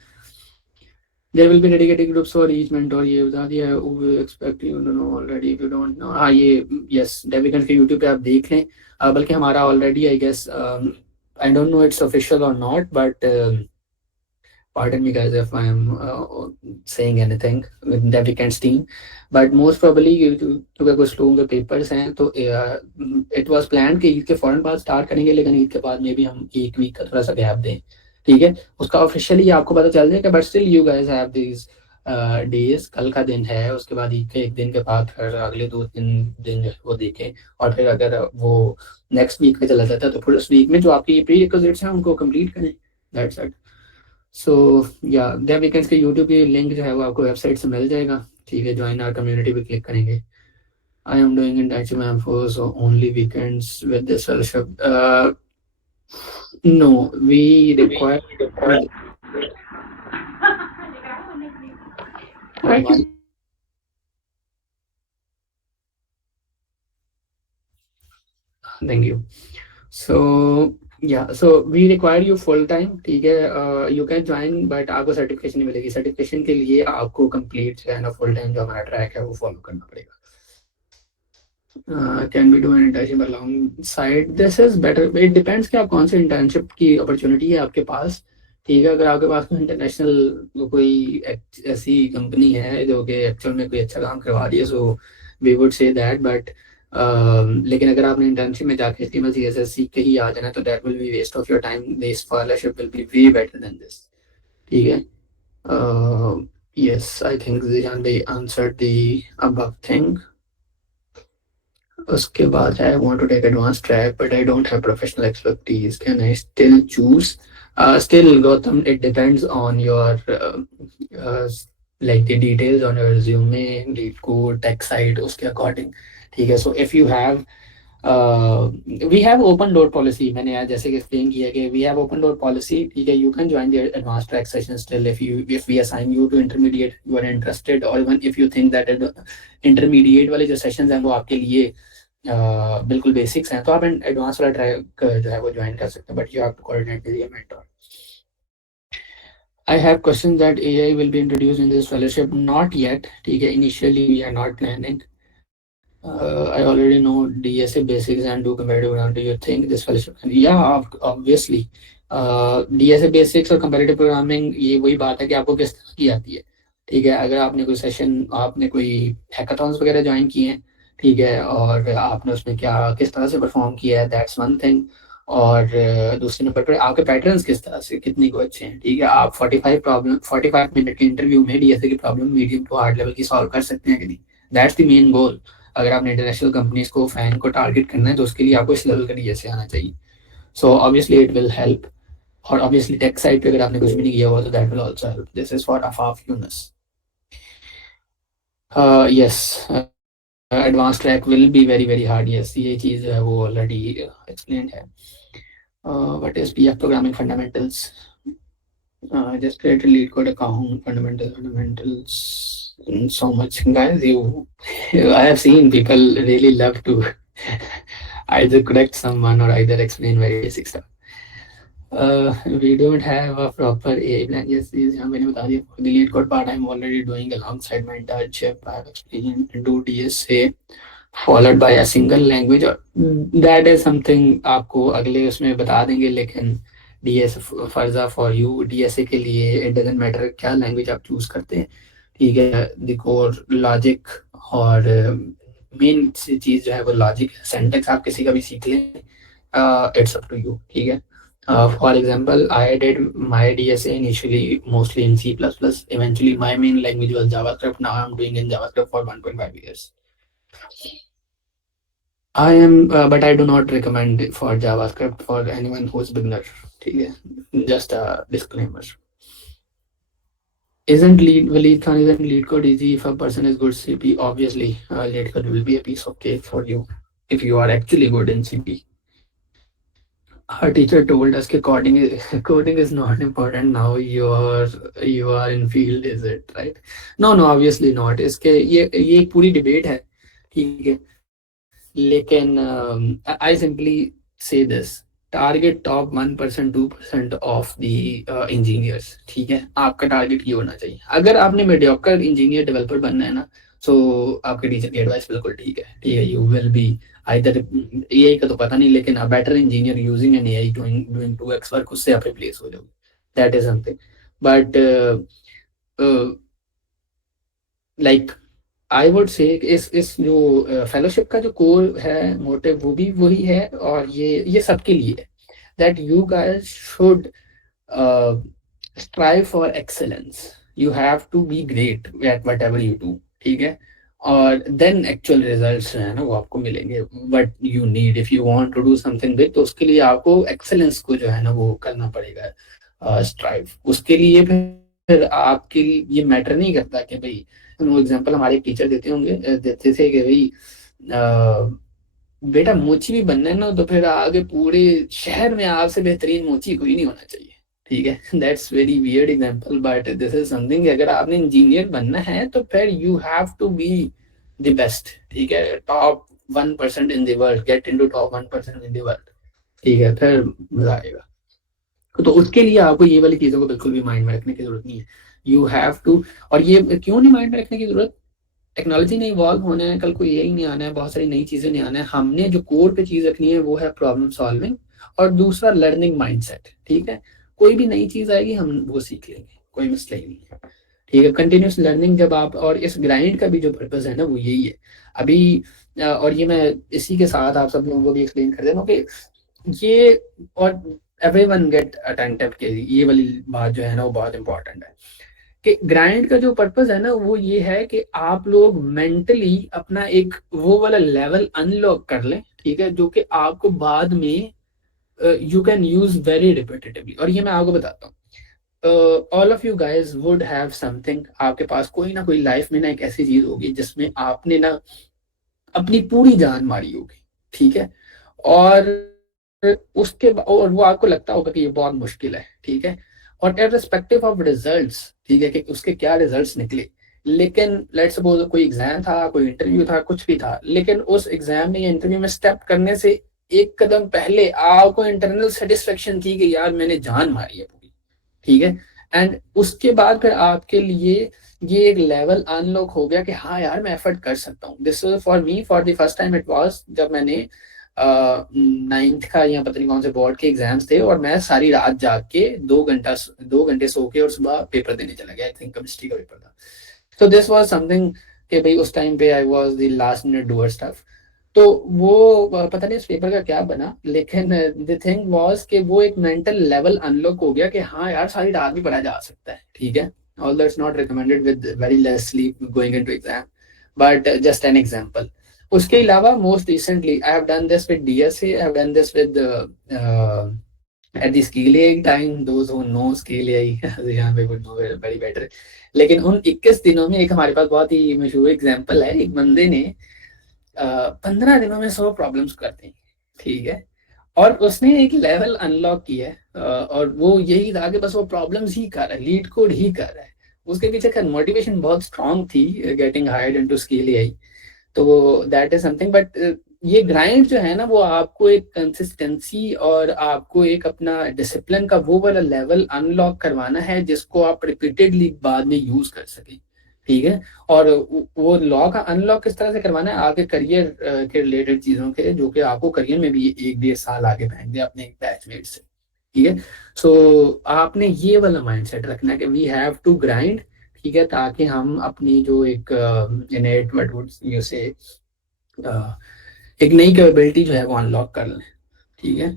There will be dedicated groups for each mentor, ये बता दिया है. We expect you to know already if you don't know. हाँ ये yes, Devicans के YouTube पे आप देख लें. बल्कि हमारा already I guess I don't know it's official or not, but pardon me guys if I am saying anything with Devicans team, but most probably क्योंकि कुछ लोगों के पेपर्स हैं तो it was planned कि ईद के फौरन बाद स्टार्ट करेंगे, लेकिन ईद के बाद में भी हम एक वीक का थोड़ा सा गैप दें, ठीक है. उसका ऑफिशियली आपको पता चल जाएगा, but still you guys have this days. कल का दिन है, उसके बाद ईद के एक दिन के बाद फिर अगले 2-3 दिन जो है वो देखें, और फिर अगर वो नेक्स्ट वीक पे चला जाता है तो फिर उस वीक में जो आपकी प्री रिक्विजिट्स हैं उनको कंप्लीट करें, दैट्स इट. सो या देव वीकेंड्स के यूट्यूब की लिंक जो है वो आपको वेबसाइट से मिल जाएगा, ठीक है. ज्वाइन आवर कम्युनिटी पे क्लिक करेंगे. I am doing in touch ma'am for so only weekends with this fellowship. No, we require. Thank you. So yeah, so we require you full time, ठीक है. You can join, but आपको सर्टिफिकेशन नहीं मिलेगी. सर्टिफिकेशन के लिए आपको कंप्लीट जो है ना फुल टाइम जो हमारा ट्रैक है वो फॉलो करना पड़ेगा. Can be do an internship along side, this is better, it depends कि आप कौन सी इंटर्नशिप की अपॉर्चुनिटी है आपके पास। ठीक है, अगर आपके पास कोई इंटरनेशनल कोई ऐसी कंपनी है जो कि एक्चुअल में कोई अच्छा काम करवा रही है, so we would say that, but लेकिन अगर आपने इंटर्नशिप में जाके HTML CSS सीख के ही आ जाना, तो that will be waste of your time, this scholarship will be way better than this. ठीक है, yes, I think Zijan they answered the above thing. उसके बाद है want to take advanced track but I don't have professional expertise. Can I still choose? Still, Gautam, it depends on your uh, like the details on your resume, lead code, tech site, उसके according. ठीक है, so if you have we have open door policy, मैंने यार जैसे कि एक्सप्लेन किया कि we have open door policy. ठीक है, you can join the advanced track session still if we assign you to intermediate, you are interested, or even if you think that intermediate वाले जो sessions हैं वो आपके लिए बिल्कुल बेसिक्स हैं, तो आप एडवांस वाला ट्रैक जो है वो ज्वाइन कर सकते हैं, but you have to coordinate with your mentor. I have questions that AI will be introduced in this fellowship. Not yet. ठीक है, initially we are not planning. I already know DSA basics and do comparative programming. Do you think this fellowship can? Yeah, obviously. DSA basics और comparative programming ये वही बात है कि आपको किस तरह की आती है. ठीक है, अगर आपने कोई सेशन, आपने कोई हैकाथॉन्स वगैरह ज्वाइन किए हैं, ठीक है, और आपने उसमें क्या किस तरह से परफॉर्म किया है, दैट्स वन थिंग. और दूसरे नंबर पर आपके पैटर्न्स किस तरह से कितने को अच्छे हैं. ठीक है, आप 45 मिनट के इंटरव्यू में DSA की problem medium to hard level की सॉल्व कर सकते हैं कि नहीं. That's the main goal. अगर आपने इंटरनेशनल कंपनीज को फैन को टारगेट करना है तो उसके लिए आपको इस लेवल का DSA आना चाहिए. So obviously it will help. और ऑब्वियसली टेक साइड पे अगर आपने कुछ भी नहीं किया हुआ तो that will also help. This is for Afaf Younas. Yes, advance track will be very very hard. Yes, ये चीज़ है वो ऑलरेडी एक्सप्लेन्ड है. What is PF programming fundamentals? Just create a lead code account, fundamentals, and so much. Guys, I have seen people really love to either correct someone or either explain very basic stuff. We don't have a proper AI plan. Yes, मैंने बता दिया. For the lead code part, I'm already doing alongside my internship. I have experience to do DSA followed by a single language. That is something आपको अगले उसमें बता देंगे, लेकिन DSA फर्जा फॉर यू. DSA के लिए इट डजेंट मैटर क्या लैंग्वेज आप चूज करते हैं. ठीक है, द कोर लॉजिक और मेन चीज जो है वो लॉजिक है. सेंटेक्स आप किसी का भी सीख लें, इट्स अप टू यू. ठीक है, for example I did my DSA initially mostly in C++. Eventually my main language was JavaScript. Now I'm doing in JavaScript for 1.5 years. I am but I do not recommend for JavaScript for anyone who is beginner. ठीक है, just a disclaimer. Isn't lead code easy if a person is good CP? Obviously, lead code will be a piece of cake for you if you are actually good in CP. Our teacher told us that coding is not important now. You are in field, is it right? No, obviously not. इसके ये एक पूरी डिबेट है. ठीक है, लेकिन I simply say this. Target top 1% 2% of the engineers. ठीक है, आपका टारगेट ये होना चाहिए. अगर आपने मीडियोकर इंजीनियर डेवलपर बनना है ना, सो आपके टीचर की एडवाइस बिल्कुल ठीक है. ठीक है, you will be either AI का तो पता नहीं, लेकिन a better engineer using an AI doing 2x work, उससे आप रिप्लेस हो जाओगे. That is something. But like I would say इस जो फेलोशिप का जो कोर है, मोटिव, वो भी वही है. और ये सबके लिए है that you guys should strive for excellence. You have to be great at whatever you do. ठीक है, और देन एक्चुअल रिजल्ट्स है ना वो आपको मिलेंगे. But you need, if you want to do something big, तो उसके लिए आपको एक्सेलेंस को जो है ना वो करना पड़ेगा, स्ट्राइव. उसके लिए फिर आपके लिए ये मैटर नहीं करता कि भाई, वो एग्जांपल हमारे टीचर देते थे कि भाई बेटा मोची भी बनना है ना, तो फिर आगे पूरे शहर में आपसे बेहतरीन मोची कोई नहीं होना चाहिए. ठीक है, that's very weird example, but this is something. अगर आपने इंजीनियर बनना है तो फिर you have to be the best. ठीक है, top 1% in the world, get into top 1% in the world. ठीक है, फिर मजा आएगा. तो उसके लिए आपको ये वाली चीजों को बिल्कुल भी माइंड में रखने की जरूरत नहीं है. You have to. और ये क्यों नहीं माइंड में रखने की जरूरत? टेक्नोलॉजी ने इवॉल्व होना है, कल को एआई नहीं आना है, बहुत सारी नई चीजें नहीं आना है। हमने जो कोर पे चीज रखनी है वो है प्रॉब्लम सॉल्विंग और दूसरा लर्निंग माइंडसेट। ठीक है, कोई भी नई चीज आएगी हम वो सीख लेंगे, कोई मसला ही नहीं है। ठीक है, कंटिन्यूस लर्निंग जब आप, और इस ग्राइंड का भी जो पर्पज है ना वो यही है अभी। और ये मैं इसी के साथ आप सब लोगों को भी एक्सप्लेन कर देता हूँ कि ये, और एवरीवन गेट अटेंटिव के ये वाली बात जो है ना वो बहुत इंपॉर्टेंट है कि ग्राइंड का जो पर्पस है ना वो ये है कि आप लोग मेंटली अपना एक वो वाला लेवल अनलॉक कर लें। ठीक है, जो कि आपको बाद में you can use very repetitively. और ये मैं आपको बताता हूँ, all of you guys would have something, आपके पास कोई ना कोई लाइफ में ना एक ऐसी चीज होगी जिसमें आपने ना अपनी पूरी जान मारी होगी। ठीक है, और और वो आपको लगता होगा कि ये बहुत मुश्किल है। ठीक है, और इररिस्पेक्टिव ऑफ रिजल्ट्स, ठीक है, कि उसके क्या रिजल्ट्स निकले, लेकिन लेट्स सपोज कोई एग्जाम था, कोई इंटरव्यू था, कुछ भी था, लेकिन उस एग्जाम में या इंटरव्यू में स्टेप करने से एक कदम पहले आपको इंटरनल सेटिस्फेक्शन थी कि यार मैंने जान मारी है पूरी। ठीक है, एंड उसके बाद फिर आपके लिए ये एक लेवल अनलॉक हो गया कि हाँ यार मैं एफर्ट कर सकता हूँ। This for me for the first time it was जब मैंने 9th का या पता नहीं कौन से बोर्ड के एग्जाम्स थे और मैं सारी रात जाग के 2 घंटे सो के और सुबह पेपर देने चला गया। आई थिंक केमिस्ट्री का पेपर था। तो दिस वाज समथिंग कि भाई उस टाइम पे I was the last minute doer stuff. तो वो पता नहीं उस पेपर का क्या बना, लेकिन द थिंग वाज कि वो एक मेंटल लेवल अनलॉक हो गया कि हाँ यार सारी रात भी पढ़ा जा सकता है। ठीक है, although it's not recommended with very less sleep going into exam, but just an example. उसके अलावा most recently I have done this with DSA, I have done this with at the scale AI time, those who know scale AI यहाँ पे would know very better। लेकिन उन 21 दिनों में एक हमारे पास बहुत ही मशहूर एग्जांपल है, एक बंदे ने 15 दिनों में 100 प्रॉब्लम्स कर दी। ठीक है, और उसने एक लेवल अनलॉक किया है, और वो यही था कि बस वो प्रॉब्लम्स ही कर रहा है, लीड कोड ही कर रहा है। उसके पीछे का मोटिवेशन बहुत स्ट्रांग थी, getting hired into scale AI. तो दैट इज समथिंग, बट ये ग्राइंड जो है ना वो आपको एक कंसिस्टेंसी और आपको एक अपना डिसिप्लिन का वो वाला लेवल अनलॉक करवाना है जिसको आप रिपीटेडली बाद में यूज कर सकें। ठीक है, और वो लॉ का अनलॉक किस तरह से करवाना है आपके करियर के रिलेटेड चीजों के, जो कि आपको करियर में भी 1-1.5 साल आगे बढ़ाएंगे अपने बैचमेट से। ठीक है, सो आपने ये वाला माइंडसेट रखना है कि वी हैव टू ग्राइंड। ठीक है, ताकि हम अपनी जो एक इनेट व्हाट वुड यू से एक नई कैपेबिलिटी जो है वो अनलॉक कर लें। ठीक है,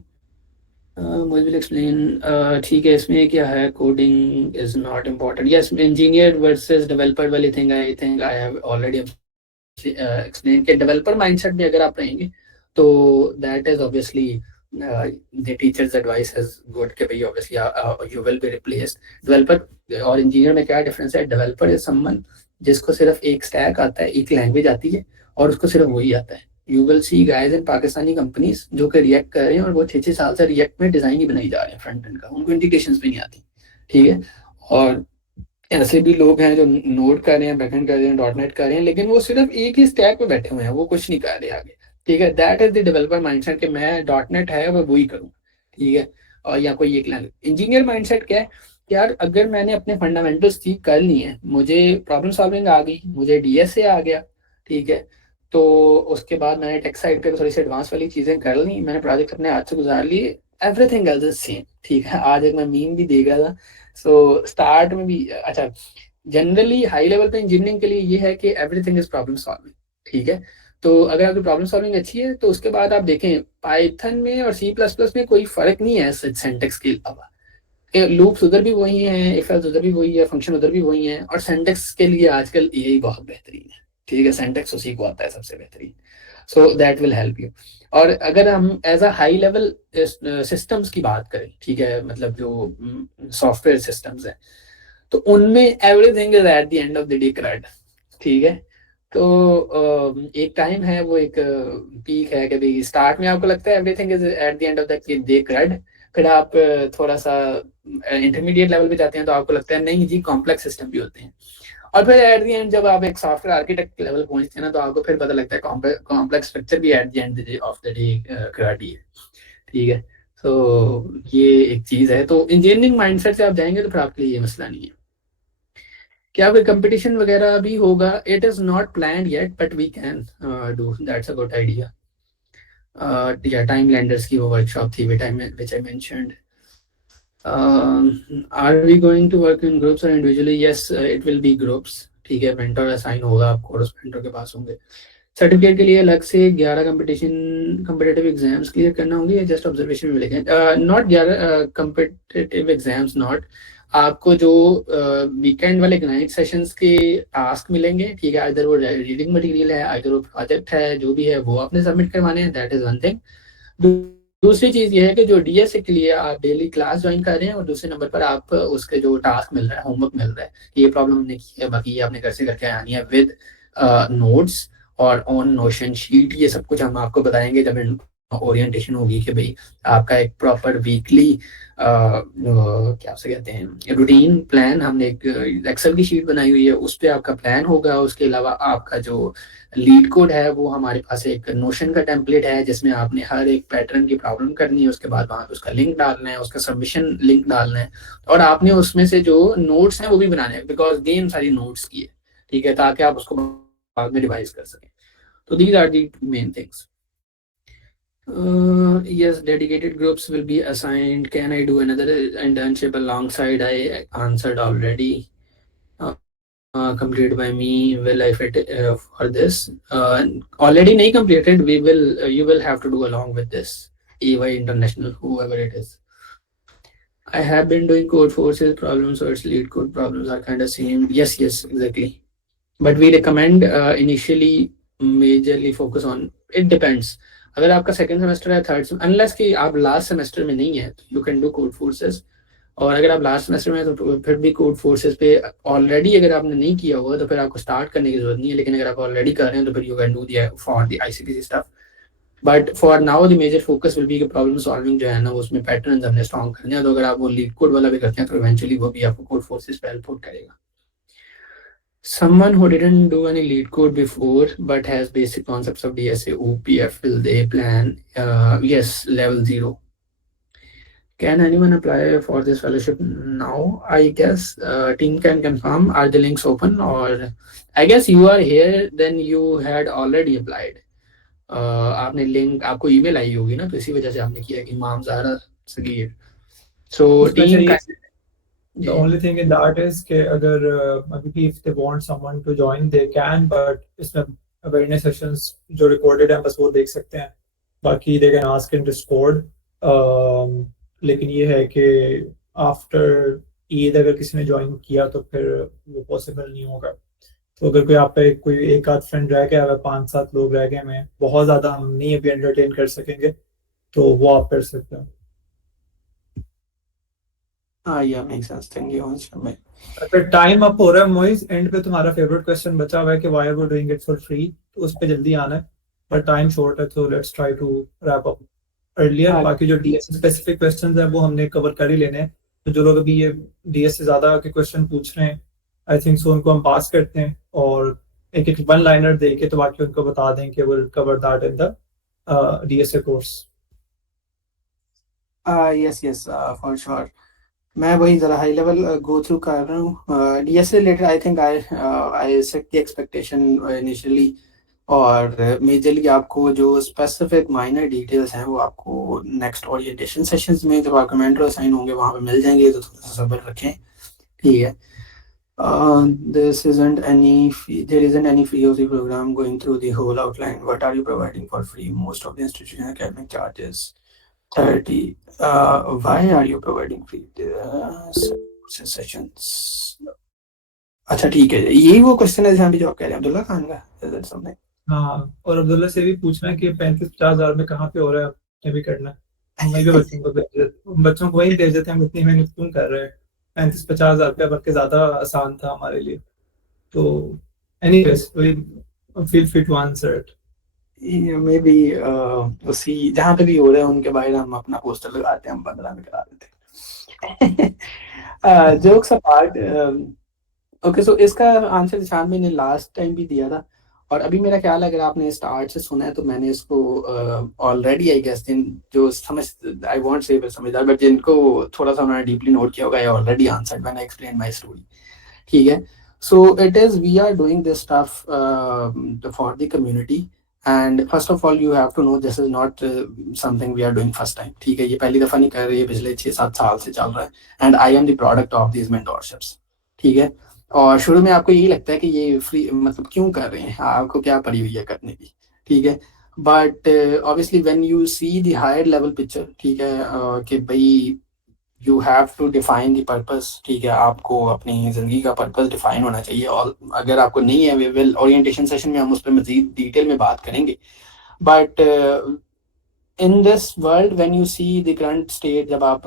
मुझे विल एक्सप्लेन। ठीक है, इसमें क्या है, coding is not important, yes engineer versus developer वाली thing I think I have already explain कि डेवलपर माइंडसेट में अगर आप रहेंगे तो that is obviously the teachers advice is good कि भाई obviously you will be replaced. Developer और इंजीनियर में क्या डिफरेंस है, डेवलपर इज समवन जिसको सिर्फ एक स्टैक आता है, एक लैंग्वेज आती है और उसको सिर्फ वही आता है। You will see guys in Pakistani companies जो कि रिएक्ट कर रहे हैं और वो 6-6 साल से रिएक्ट में डिजाइन ही बनाई जा रहे हैं फ्रंट एंड का, उनको इंटीग्रेशंस भी नहीं आती। ठीक है, और ऐसे भी लोग हैं जो नोड कर रहे हैं, बैकएंड कर रहे हैं, डॉट नेट कर रहे हैं, लेकिन वो सिर्फ एक ही स्टैक पे बैठे हुए हैं, वो कुछ नहीं कर रहे आगे। ठीक है, that is the developer mindset कि मैं डॉट नेट है वो वही करूँ। ठीक है, और या कोई एक लैंग्वेज। इंजीनियर माइंडसेट क्या है कि यार अगर मैंने अपने फंडामेंटल्स ठीक कर लिए हैं, मुझे प्रॉब्लम सॉल्विंग आ गई, मुझे डीएसए आ गया। ठीक है, तो उसके बाद मैंने टेक साइड पे थोड़ी सी एडवांस वाली चीजें कर ली, मैंने प्रोजेक्ट अपने हाथ से गुजार लिए, एवरीथिंग एल्स इज सेम। ठीक है, आज एक मैं मीम भी देख रहा था, सो स्टार्ट में भी अच्छा, जनरली हाई लेवल पे इंजीनियरिंग के लिए ये है कि एवरीथिंग इज प्रॉब्लम सॉल्विंग। ठीक है, तो अगर आपकी प्रॉब्लम सॉल्विंग अच्छी है तो उसके बाद आप देखें पाइथन में और सी प्लस प्लस में कोई फर्क नहीं है सिंटेक्स के अलावा, लूप्स उधर भी वही हैं, इफ एल्स उधर भी वही है, फंक्शन उधर भी वही है, और सिंटेक्स के लिए आजकल एआई बहुत बेहतरीन है। ठीक है, सिंटेक्स उसी को आता है सबसे बेहतरीन, so that will help you. और अगर हम as a high level systems की बात करें, ठीक है, मतलब जो सॉफ्टवेयर सिस्टम्स हैं, तो उनमें everything is at the end of the day cred. ठीक है, तो एक टाइम है, वो एक पीक है कि भाई स्टार्ट में आपको लगता है everything is at the end of the day cred, फिर आप थोड़ा सा इंटरमीडिएट लेवल पे जाते हैं तो आपको लगता है नहीं जी कॉम्प्लेक्स सिस्टम भी होते हैं, और फिर एट द एंड जब आप एक सॉफ्टवेयर आर्किटेक्ट लेवल पहुंचते हैं ना तो आपको फिर पता लगता है कॉम्प्लेक्स स्ट्रक्चर भी at the end of the day CRUD ही है। ठीक है, तो ये एक चीज है, तो इंजीनियरिंग माइंडसेट से आप जाएंगे तो फिर आपके लिए ये मसला नहीं है। क्या कोई कंपटीशन वगैरह भी होगा? It is not planned yet but we can do, that's a good idea. या टाइम लैंडर्स की वो वर्कशॉप थी which I mentioned. Are we going to work in groups or individually? Yes, it will be groups. ठीक है, मेंटर असाइन होगा आपको और उस मेंटर के पास होंगे। सर्टिफिकेट के लिए अलग से 11 कम्पिटेटिव एग्जाम्स क्लियर करना होंगे या जस्ट ऑब्जर्वेशन में मिलेंगे? Not 11 competitive exams, not. आपको जो वीकेंड वाले नाइट सेशंस के टास्क मिलेंगे, ठीक है, इधर वो रीडिंग मटेरियल है, इधर वो प्रोजेक्ट है, जो भी है वो आपने सबमिट करवाने हैं, दैट इज वन थिंग। दूसरी चीज ये है कि जो डीएसए के लिए आप डेली क्लास ज्वाइन कर रहे हैं और दूसरे नंबर पर आप उसके जो टास्क मिल रहा है, होमवर्क मिल रहा है, ये प्रॉब्लम हमने की है, बाकी ये आपने घर से करके आनी है विद नोट्स और ऑन नोशन शीट। ये सब कुछ हम आपको बताएंगे जब ओरिएंटेशन होगी कि भाई आपका एक प्रॉपर वीकली क्या से कहते हैं रूटीन प्लान, हमने एक एक्सेल की शीट बनाई हुई है, उस पर आपका प्लान होगा। उसके अलावा आपका जो लीड कोड है वो हमारे पास एक नोशन का टेम्पलेट है जिसमें आपने हर एक पैटर्न की प्रॉब्लम करनी है, उसके बाद वहाँ पे उसका लिंक डालना है, उसका सबमिशन लिंक डालना है, और आपने उसमें से जो नोट्स हैं वो भी बनाने हैं, बिकॉज गेम सारी नोट्स की है, ठीक है, ताकि आप उसको बाद में रिवाइज कर सकें। तो these are the main things. Yes, dedicated groups will be assigned. Can I do another internship alongside? I answered already. Completed by me. Will I fit for this? Already nahi completed. You will have to do along with this. EY International, whoever it is. I have been doing code forces problems, so its lead code problems are kind of same. Yes, exactly. But we recommend initially majorly focus on. It depends. अगर आपका सेकंड सेमेस्टर है, थर्ड, अनलेस कि आप लास्ट सेमेस्टर में नहीं है, तो you can do code forces. और अगर आप लास्ट सेमेस्टर में है तो फिर भी कोड फोर्सेस पे ऑलरेडी अगर आपने नहीं किया हुआ तो फिर आपको स्टार्ट करने की जरूरत नहीं है, लेकिन अगर आप ऑलरेडी कर रहे हैं तो फिर you can do the for the ICPC stuff. But for now the major focus will be कि प्रॉब्लम सॉल्विंग जो है ना, उसमें पैटर्न्स हमने स्ट्रॉन्ग करने हैं। तो अगर आप वो लीड कोड वाला भी करते हैं तो इवेंचुअली वो भी आपको कोड फोर्सेस पे हेल्प करेगा। Someone who didn't do any lead code before but has basic concepts of DSA, OPF, will they plan? Yes, level 0. Can anyone apply for this fellowship now? I guess team can confirm. Are the links open? Or I guess you are here, then you had already applied. आपने लिंक, आपको ईमेल आई होगी ना, तो इसी वजह से आपने किया कि इमाम ज़हरा सगीर। So team का The only thing in that is कि अगर अभी if they want someone to join they can, but इसमें awareness sessions जो recorded हैं बस वो देख सकते हैं, बाकी they can ask in Discord। लेकिन ये है कि after ईद अगर किसी ने ज्वाइन किया तो फिर वो पॉसिबल नहीं होगा। तो अगर कोई आप पे कोई एक आध फ्रेंड रह गया, 5-7 लोग रह गए, में बहुत ज़्यादा हम नहीं अभी एंटरटेन कर सकेंगे, तो वो आप कर सकते हैं। Yeah, makes sense. Thank you much. अगर टाइम अप हो रहा है मोइज, एंड पे तुम्हारा फेवरेट क्वेश्चन बचा हुआ है कि why are we doing it for free, तो उस पे जल्दी आना है, पर टाइम शॉर्ट है, तो let's try to wrap up earlier. बाकी जो डीएस स्पेसिफिक क्वेश्चंस हैं वो हमने कवर कर ही लेने हैं। तो जो लोग अभी ये डीएस से ज्यादा के क्वेश्चन पूछ रहे हैं, आई थिंक सो उनको हम पास करते हैं और एक एक वन लाइनर दे के तो बाकी उनको बता दें कि will cover that in the DSA course. Yes, for sure. मैं वही ज़रा हाई लेवल गो थ्रू कर रहा हूँ DS related. I think I set the expectation initially, और मेजरली आपको जो स्पेसिफिक माइनर डिटेल्स हैं वो आपको नेक्स्ट ओरिएंटेशन सेशंस में जब आपका मेंटर असाइन होंगे वहाँ पे मिल जाएंगे, तो थोड़ा सा सब्र रखें, ठीक है। There isn't any free OC program going through the whole outline. What are you providing for free? Most of the institution academic charges 30. Why are you providing free sessions? अच्छा ठीक है, यही वो क्वेश्चन है जहाँ भी जॉब कह रहे हैं अब्दुल्ला खान का। हाँ, और अब्दुल्ला से भी पूछना है कि 35-50 हज़ार में कहाँ पे हो रहा है, आपने भी करना है। मैं भी बच्चों को वही भेज देते हैं, हम इतनी मेहनत क्यों कर रहे हैं। 35-50 हज़ार रुपया बल्कि ज्यादा आसान था हमारे लिए। तो anyways feel free to answer it. Maybe उसी जहाँ पे भी हो रहे हैं उनके बाहर हम अपना पोस्टर लगाते हैं, हम 15 में करा देते हैं। जोक्स अपार्ट, ओके, सो इसका आंसर निशान मैंने लास्ट टाइम भी दिया था, और अभी मेरा ख्याल है अगर आपने स्टार्ट से सुना है तो मैंने इसको ऑलरेडी आई गेस जो समझ, आई वॉन्ट से समझदार, बट जिनको थोड़ा सा उन्होंने डीपली नोट किया होगा, I already answered when I explain my story, ठीक है। So it is, we are doing this stuff for the community. And first of all, you have to know this is not something we are doing first time. ठीक है, ये पहली दफा नहीं कर रही है, पिछले 6-7 साल से चल रहा है. And I am the product of this mentorships. ठीक है. और शुरू में आपको यही लगता है कि ये फ्री, मतलब क्यों कर रहे हैं, आपको क्या पड़ी हुई है करने की. ठीक है. But obviously when you see the higher level picture, ठीक है, कि भाई you have to define the purpose. ठीक है, आपको अपनी ज़िंदगी का पर्पस डिफाइन होना चाहिए. और अगर आपको नहीं है, वी विल ओरिएंटेशन सेशन में हम उस पर मजीद डिटेल में बात करेंगे. But in this world when you see the current state, जब आप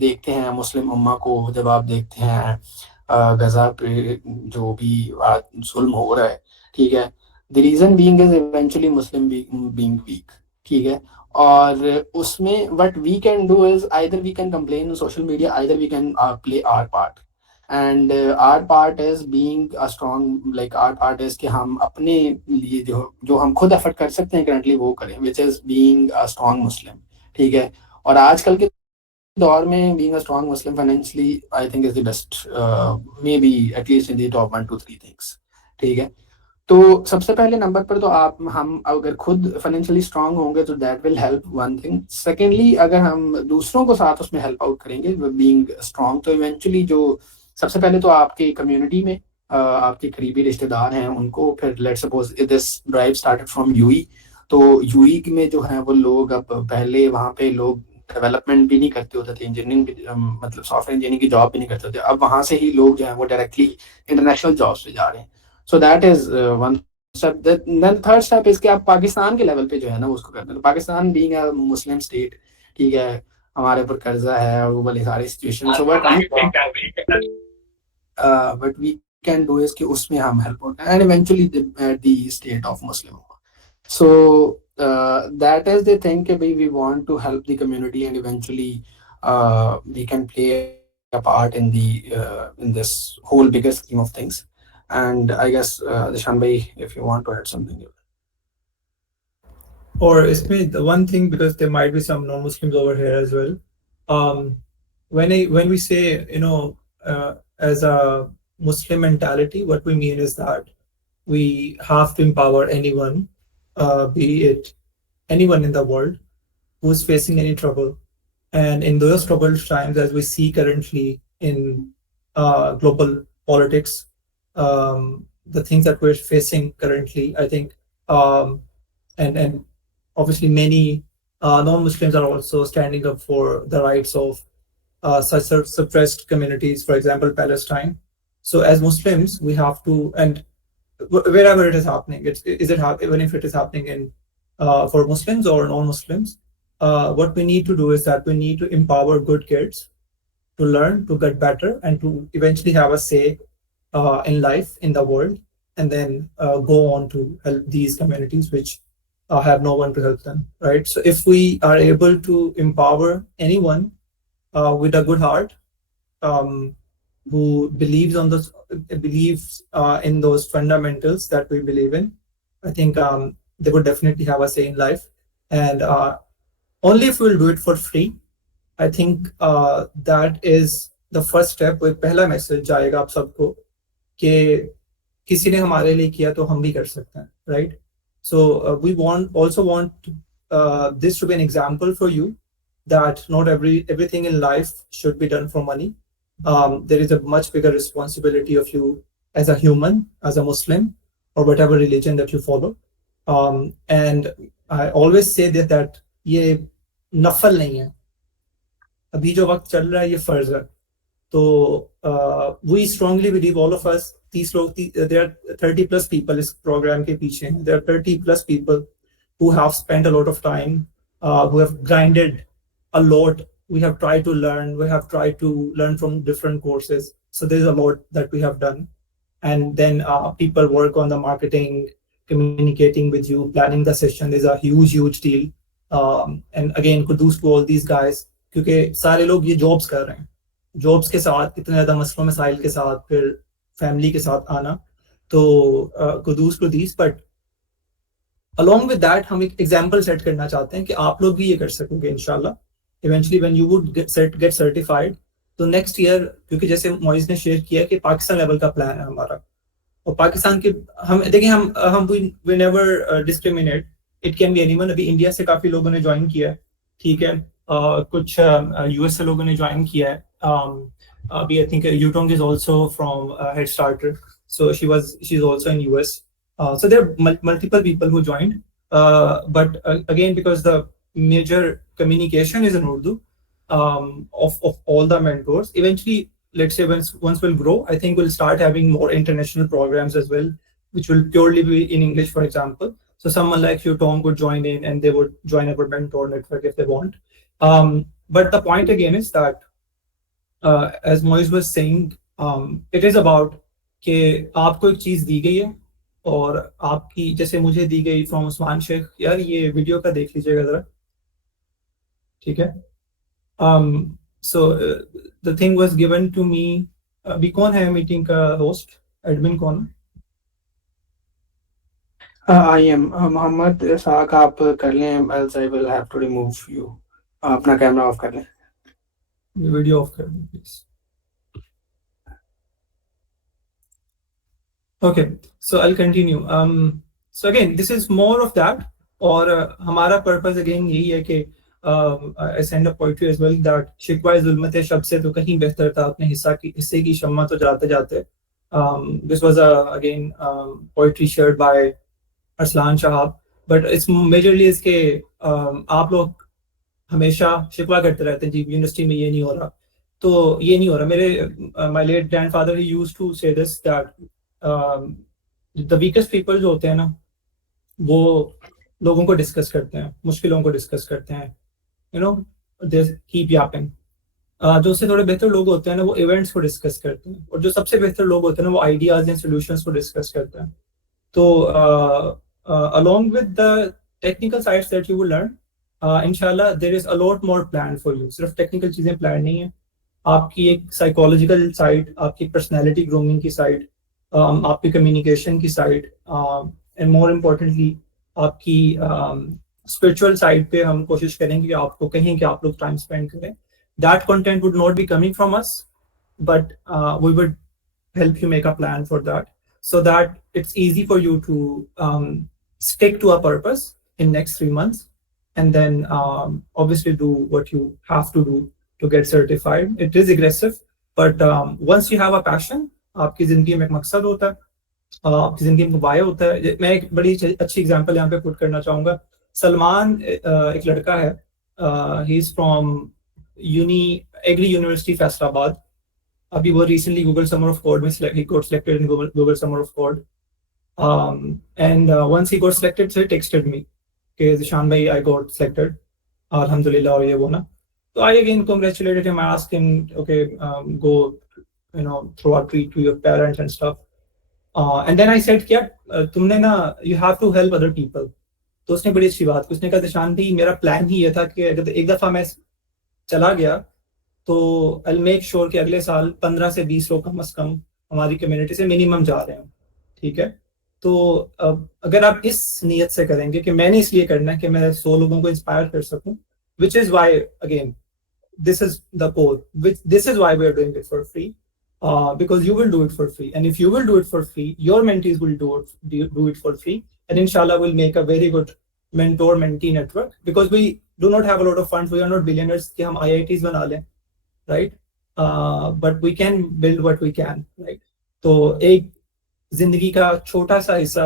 देखते हैं मुस्लिम उम्मा को, जब आप देखते हैं गजा पे जो भी जुल्म हो रहा है. ठीक है. The reason being is eventually Muslim being weak. ठीक है. और उसमें what we can do is either we can complain on social media, either we can play our part. And our part is being a strong, like our part is कि हम अपने लिए जो हम खुद एफर्ट कर सकते हैं करंटली वो करें, which is being a strong Muslim. ठीक है. और आजकल के दौर में being a strong Muslim financially I think is the best, maybe at least in the top 1 to 3 things. ठीक है. तो सबसे पहले नंबर पर तो आप हम अगर खुद फाइनेंशियली स्ट्रांग होंगे तो that will help, one thing. Secondly, अगर हम दूसरों को साथ उसमें हेल्प आउट करेंगे बीइंग स्ट्रांग, तो इवेंचुअली जो सबसे पहले तो आपकी कम्युनिटी में आपके करीबी रिश्तेदार हैं उनको, फिर let suppose this drive started from UE. तो यूई में जो है वो लोग, अब पहले वहाँ पे लोग डेवलपमेंट भी नहीं करते होते थे, इंजीनियरिंग मतलब सॉफ्टवेयर इंजीनियरिंग की जॉब भी नहीं करते थे. अब वहाँ से ही लोग जो है वो डायरेक्टली इंटरनेशनल जॉब्स पे जा रहे हैं. So that is one step. Then third step इसके आप पाकिस्तान के लेवल पे जो है ना उसको करते हैं. तो Pakistan being a Muslim state, ठीक है, हमारे ऊपर कर्जा है और वो वाली सारी situation. So what we can do is कि उसमें हम हेल्प होते हैं and eventually the state of Muslim. So that is the thing कि भाई we want to help the community and eventually we can play a part in the in this whole bigger scheme of things. And I guess Dishan bhai, if you want to add something. Or isme the one thing, because there might be some non-Muslims over here as well. When we say, you know, as a Muslim mentality, what we mean is that we have to empower anyone, be it anyone in the world who's facing any trouble. And in those troubled times, as we see currently in global politics, the things that we're facing currently, I think, and obviously many non-Muslims are also standing up for the rights of such suppressed communities, for example, Palestine. So as Muslims, we have to, and wherever it is happening, even if it is happening in for Muslims or non-Muslims, what we need to do is that we need to empower good kids to learn, to get better, and to eventually have a say in life, in the world, and then go on to help these communities which have no one to help them, right? So if we are able to empower anyone with a good heart, who believes in those fundamentals that we believe in, I think they would definitely have a say in life. And only if we'll do it for free, I think that is the first step. एक पहला मैसेज जाएगा आप सबको कि किसी ने हमारे लिए किया तो हम भी कर सकते हैं, right? So we also want this to be an example for you that not everything in life should be done for money. There is a much bigger responsibility of you as a human, as a Muslim, or whatever religion that you follow. And I always say that ये नफल नहीं है, अभी जो वक्त चल रहा है ये फर्ज है. तो we strongly believe, all of us, these लोग, there are 30 plus people इस प्रोग्राम के पीछे हैं. There are 30 plus people who have spent a lot of time, who have grinded a lot. We have tried to learn from different courses. So there's a lot that we have done. And then people work on the marketing, communicating with you, planning the session is a huge deal. And again, kudos to all these guys, क्योंकि सारे लोग ये जॉब्स कर रहे हैं, जॉब्स के साथ इतने ज़्यादा मसलों मसाइल के साथ फिर फैमिली के साथ आना, तो kudos to these. But along with that हम एक एग्जांपल सेट करना चाहते हैं कि आप लोग भी ये कर सकोगे इंशाल्लाह. Eventually when you would get certified, तो नेक्स्ट ईयर, क्योंकि जैसे मोइज ने शेयर किया कि पाकिस्तान लेवल का प्लान है हमारा, और पाकिस्तान के हम देखिए हम we never discriminate, it can be anyone. अभी इंडिया से काफी लोगों ने ज्वाइन किया है, ठीक है, कुछ यूएस से लोगों ने ज्वाइन किया है। अभी I think Yutong is also from head starter, so she is also in US. So there are multiple people who joined, but again, because the major communication is in Urdu, of all the mentors, eventually, let's say once we'll grow, I think we'll start having more international programs as well, which will purely be in English, for example. So someone like you, Tom, could join in and they would join our mentor network if they want. But the point again is that, as Moise was saying, it is about कि आपको एक चीज दी गई है और आपकी, जैसे मुझे दी गई फ्रॉम उस्मान शेख, यार ये वीडियो का देख लीजिएगा जरा, ठीक है। So the thing was given to me. अभी कौन है मीटिंग का होस्ट, एडमिन कौन? आई एम मोहम्मद साहब, आप कर लें, else I will have to remove you. अपना कैमरा ऑफ कर लें, वीडियो ऑफ कर दें please. Okay, so I'll continue. So again, this is more of that. और हमारा पर्पस अगेन यही है कि I send a poetry as well that शिकवा जुल्मत शब से तो कहीं बेहतर था अपने हिस्से की शम्मा तो जाते जाते। This was again poetry shared by Arslan Shahab, but it's majorly इसके आप लोग हमेशा शिकवा करते रहते हैं जी यूनिवर्सिटी में ये नहीं हो रहा, तो ये नहीं हो रहा। मेरे my late grandfather, he used to say this that the weakest people जो होते हैं ना, वो लोगों को डिस्कस करते हैं, मुश्किलों को डिस्कस करते हैं, you know, they keep Yaping. जो उससे थोड़े बेहतर लोग होते हैं ना, वो इवेंट्स को डिस्कस करते हैं, और जो सबसे बेहतर लोग होते हैं ना, वो आइडियाज एंड सॉल्यूशंस को डिस्कस करते हैं। तो along with the technical sides that you will learn, इंशाल्लाह there is a lot more planned for you। सिर्फ टेक्निकल चीजें प्लान नहीं है, आपकी एक साइकोलॉजिकल साइड, आपकी पर्सनैलिटी ग्रूमिंग की साइड, आपकी कम्युनिकेशन की साइड, एंड मोर इम्पोर्टेंटली आपकी स्पिरिचुअल साइड पे हम कोशिश करेंगे कि आपको कहीं कि आप लोग टाइम स्पेंड करें। That content would not be coming from us, but we would help you make a plan for that, so that it's easy for you to stick to a purpose in next 3 months, and then obviously do what you have to do to get certified. It is aggressive, but once you have a passion, आपकी जिंदगी में एक मकसद होता है, आपकी जिंदगी में वाया होता है। मैं एक बड़ी अच्छी एग्जांपल यहाँ पे पुट करना चाहूँगा। सलमान एक लड़का है, he is from agri university Faisalabad. अभी वो recently Google summer of code में he got selected in Google summer of code, and once he got selected, so he texted me कि जिशान भाई I got selected, alhamdulillah, और ये वो ना। तो I again congratulated him, I asked him, okay, go, you know, throw a treat to your parents and stuff, and then I said क्या तुमने ना, you have to help other people। तो उसने बड़ी अच्छी बात की, उसने कहा दिशान भाई मेरा प्लान ही ये था कि अगर एक दफा मैं चला गया तो I'll make sure कि अगले साल 15 से 20 लोग कम से कम हमारी कम्युनिटी से मिनिमम जा रहे हैं, ठीक है। तो अगर आप इस नीयत से करेंगे कि मैंने इसलिए करना है कि मैं 100 लोगों को इंस्पायर कर सकूं, which is why again this is the core, this is why we are doing it for free, because you will do it for free, and if you will do it for free, your mentees will do it for free, and inshallah we'll make a very good mentor mentee network, because we do not have a lot of funds, we are not billionaires कि हम IITs बना लें, right, but we can build what we can, right। तो एक जिंदगी का छोटा सा हिस्सा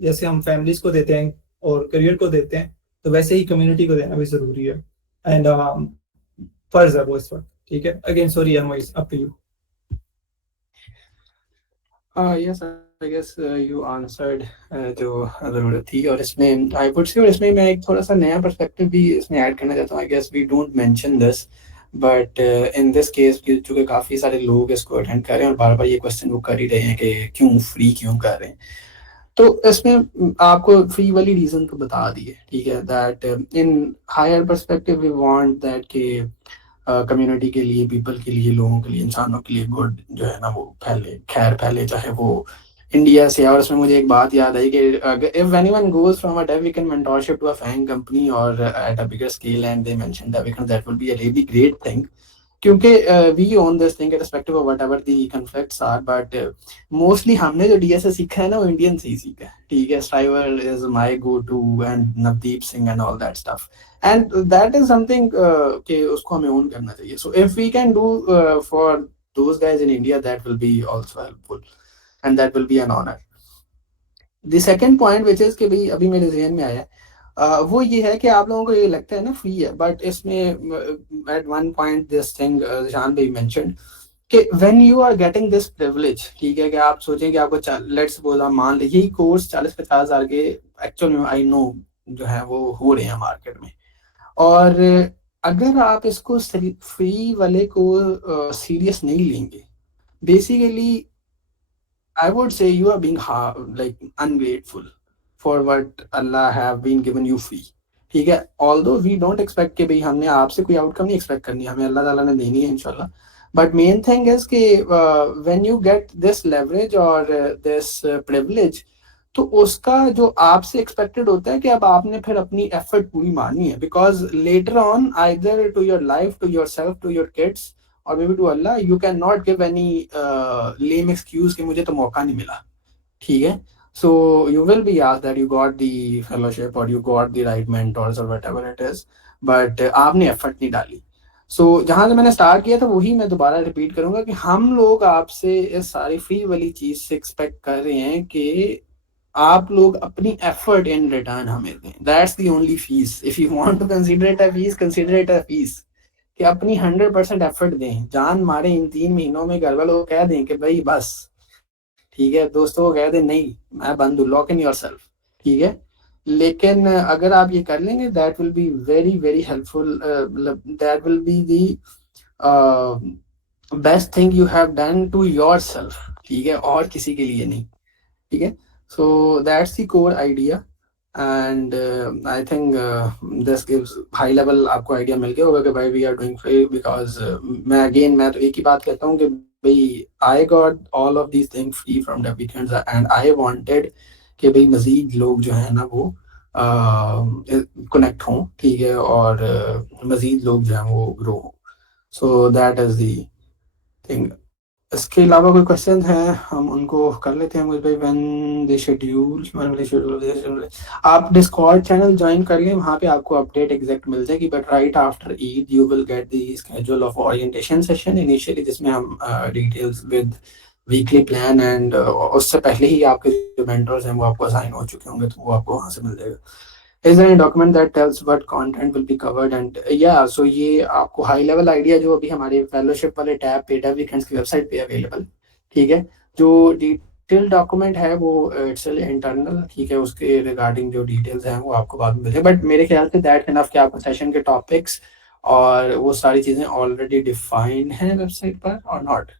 जैसे हम फैमिलीज को देते हैं और करियर को देते हैं, तो वैसे ही कम्युनिटी को देना भी जरूरी है, एंड फर्ज है वो इस वक्त, ठीक है। Again sorry Moiz, up to you. yes, I guess you answered जो ज़रूरत थी, और इसमें I would say, और इसमें मैं एक थोड़ा सा नया पर्सपेक्टिव भी इसमें ऐड करना चाहता हूँ। I guess we don't mention this, but in this case चूँकि काफ़ी सारे लोग इसको अटेंड कर रहे हैं और बार बार ये क्वेश्चन वो कर ही रहे हैं कि क्यों फ्री क्यों कर रहे हैं, तो इसमें आपको फ्री वाली रीज़न तो बता दिए, ठीक है। That in higher perspective we want that कि कम्युनिटी के लिए, पीपल के लिए, लोगों के लिए, इंसानों के लिए गुड जो है ना वो फैले, खैर फैले, चाहे वो इंडिया से। और इसमें मुझे एक बात याद आई कि if anyone goes from a dev weekend mentorship to a FANG company or at a bigger scale and they mention dev weekend, that will be a really great thing, क्योंकि we own this thing irrespective of whatever the conflicts are, but mostly हमने जो डीएसए सीखा है ना वो इंडियन से ही सीखा है, ठीक है. Striver is my go to and Navdeep Singh and all that stuff, and that is something कि उसको हमें ओन करना चाहिए. So if we can do for those guys in India, that will be also helpful and that will be an honor. The second point which is कि भाई अभी मेरे जहन में आया वो ये है कि आप लोगों को ये लगता है ना फ्री है, बट इसमें at one point this thing Jaan भाई मेंशन्ड कि when you are getting this privilege, ठीक है, कि आप सोचें कि आपको लेट्स सपोज आप मान लीजिए यही कोर्स 40-50 हज़ार के एक्चुअल में आई नो जो है वो हो रहे हैं मार्केट में, और अगर आप इसको फ्री वाले को सीरियस नहीं लेंगे, basically I would say you are being like ungrateful for what Allah have been given you free. ठीक है, although we don't expect कि भाई हमने आपसे कोई आउटकम नहीं एक्सपेक्ट करनी, हमें अल्लाह ताला ने देनी है इंशाल्लाह. बट मेन थिंग इज कि when you get this leverage और दिस प्रिविलेज, तो उसका जो आपसे एक्सपेक्टेड होता है कि अब आपने फिर अपनी एफर्ट पूरी मारनी है, because later on either to your life, to yourself, to your kids or maybe to Allah, you cannot give any lame excuse कि मुझे तो मौका नहीं मिला, ठीक है. So you will be asked that you got the fellowship or you got the right mentors or whatever it is, but आपने एफर्ट नहीं डाली. So जहाँ से मैंने स्टार्ट किया था वही मैं दोबारा रिपीट करूंगा कि हम लोग आपसे इस सारी फ्री वाली चीज से एक्सपेक्ट कर रहे हैं कि आप लोग अपनी एफर्ट इन रिटर्न हमें दें. That's the only fees. If you want to consider it a fees, consider it a fees, कि अपनी 100% एफर्ट दें, जान मारे इन 3 महीनों में. घर वालों को कह दें कि भाई बस, ठीक है, दोस्तों को कह दें नहीं मैं बंद हूँ, लॉक इन योर सेल्फ, ठीक है. लेकिन अगर आप ये कर लेंगे that will be very very helpful, that will be the best thing you have done to yourself, ठीक है, और किसी के लिए नहीं, ठीक है. So that's the core idea and I think this gives high level आपको आइडिया मिल गया होगा कि भाई we are doing free because मैं तो एक ही बात कहता हूँ कि भाई I got all of these things free from the weekends and I wanted कि भाई मजीद लोग जो है ना वो कनेक्ट हों, ठीक है, और मजीद लोग जो हैं वो ग्रो हों. सो दैट इज दी थिंग. इसके अलावा कोई क्वेश्चन हैं हम उनको कर लेते हैं. मुझे भाई व्हेन दे शेड्यूल, आप डिस्कॉर्ड चैनल ज्वाइन कर लें, वहाँ पे आपको अपडेट एग्जैक्ट मिल जाएगी. But right after Eid you will get the schedule of orientation session initially, जिसमें हम details with weekly plan and उससे पहले ही आपके जो मेंटर्स हैं वो आपको असाइन हो चुके होंगे, तो वो आपको वहाँ से मिल जाएगा. Is there any document that tells what content will be covered and yeah, so ये आपको हाई लेवल आइडिया जो अभी हमारे फेलोशिप वाले टैब पेटा वीकेंड्स की वेबसाइट पे अवेलेबल, ठीक है. जो डिटेल डॉक्यूमेंट है वो इट्स इंटरनल, ठीक है, उसके रिगार्डिंग जो डिटेल्स हैं वो आपको बाद में मिल जाए. बट मेरे ख्याल से दैट इनफ कि आपको सेशन के टॉपिक्स और वो सारी चीज़ें ऑलरेडी डिफाइंड हैं वेबसाइट पर और नॉट.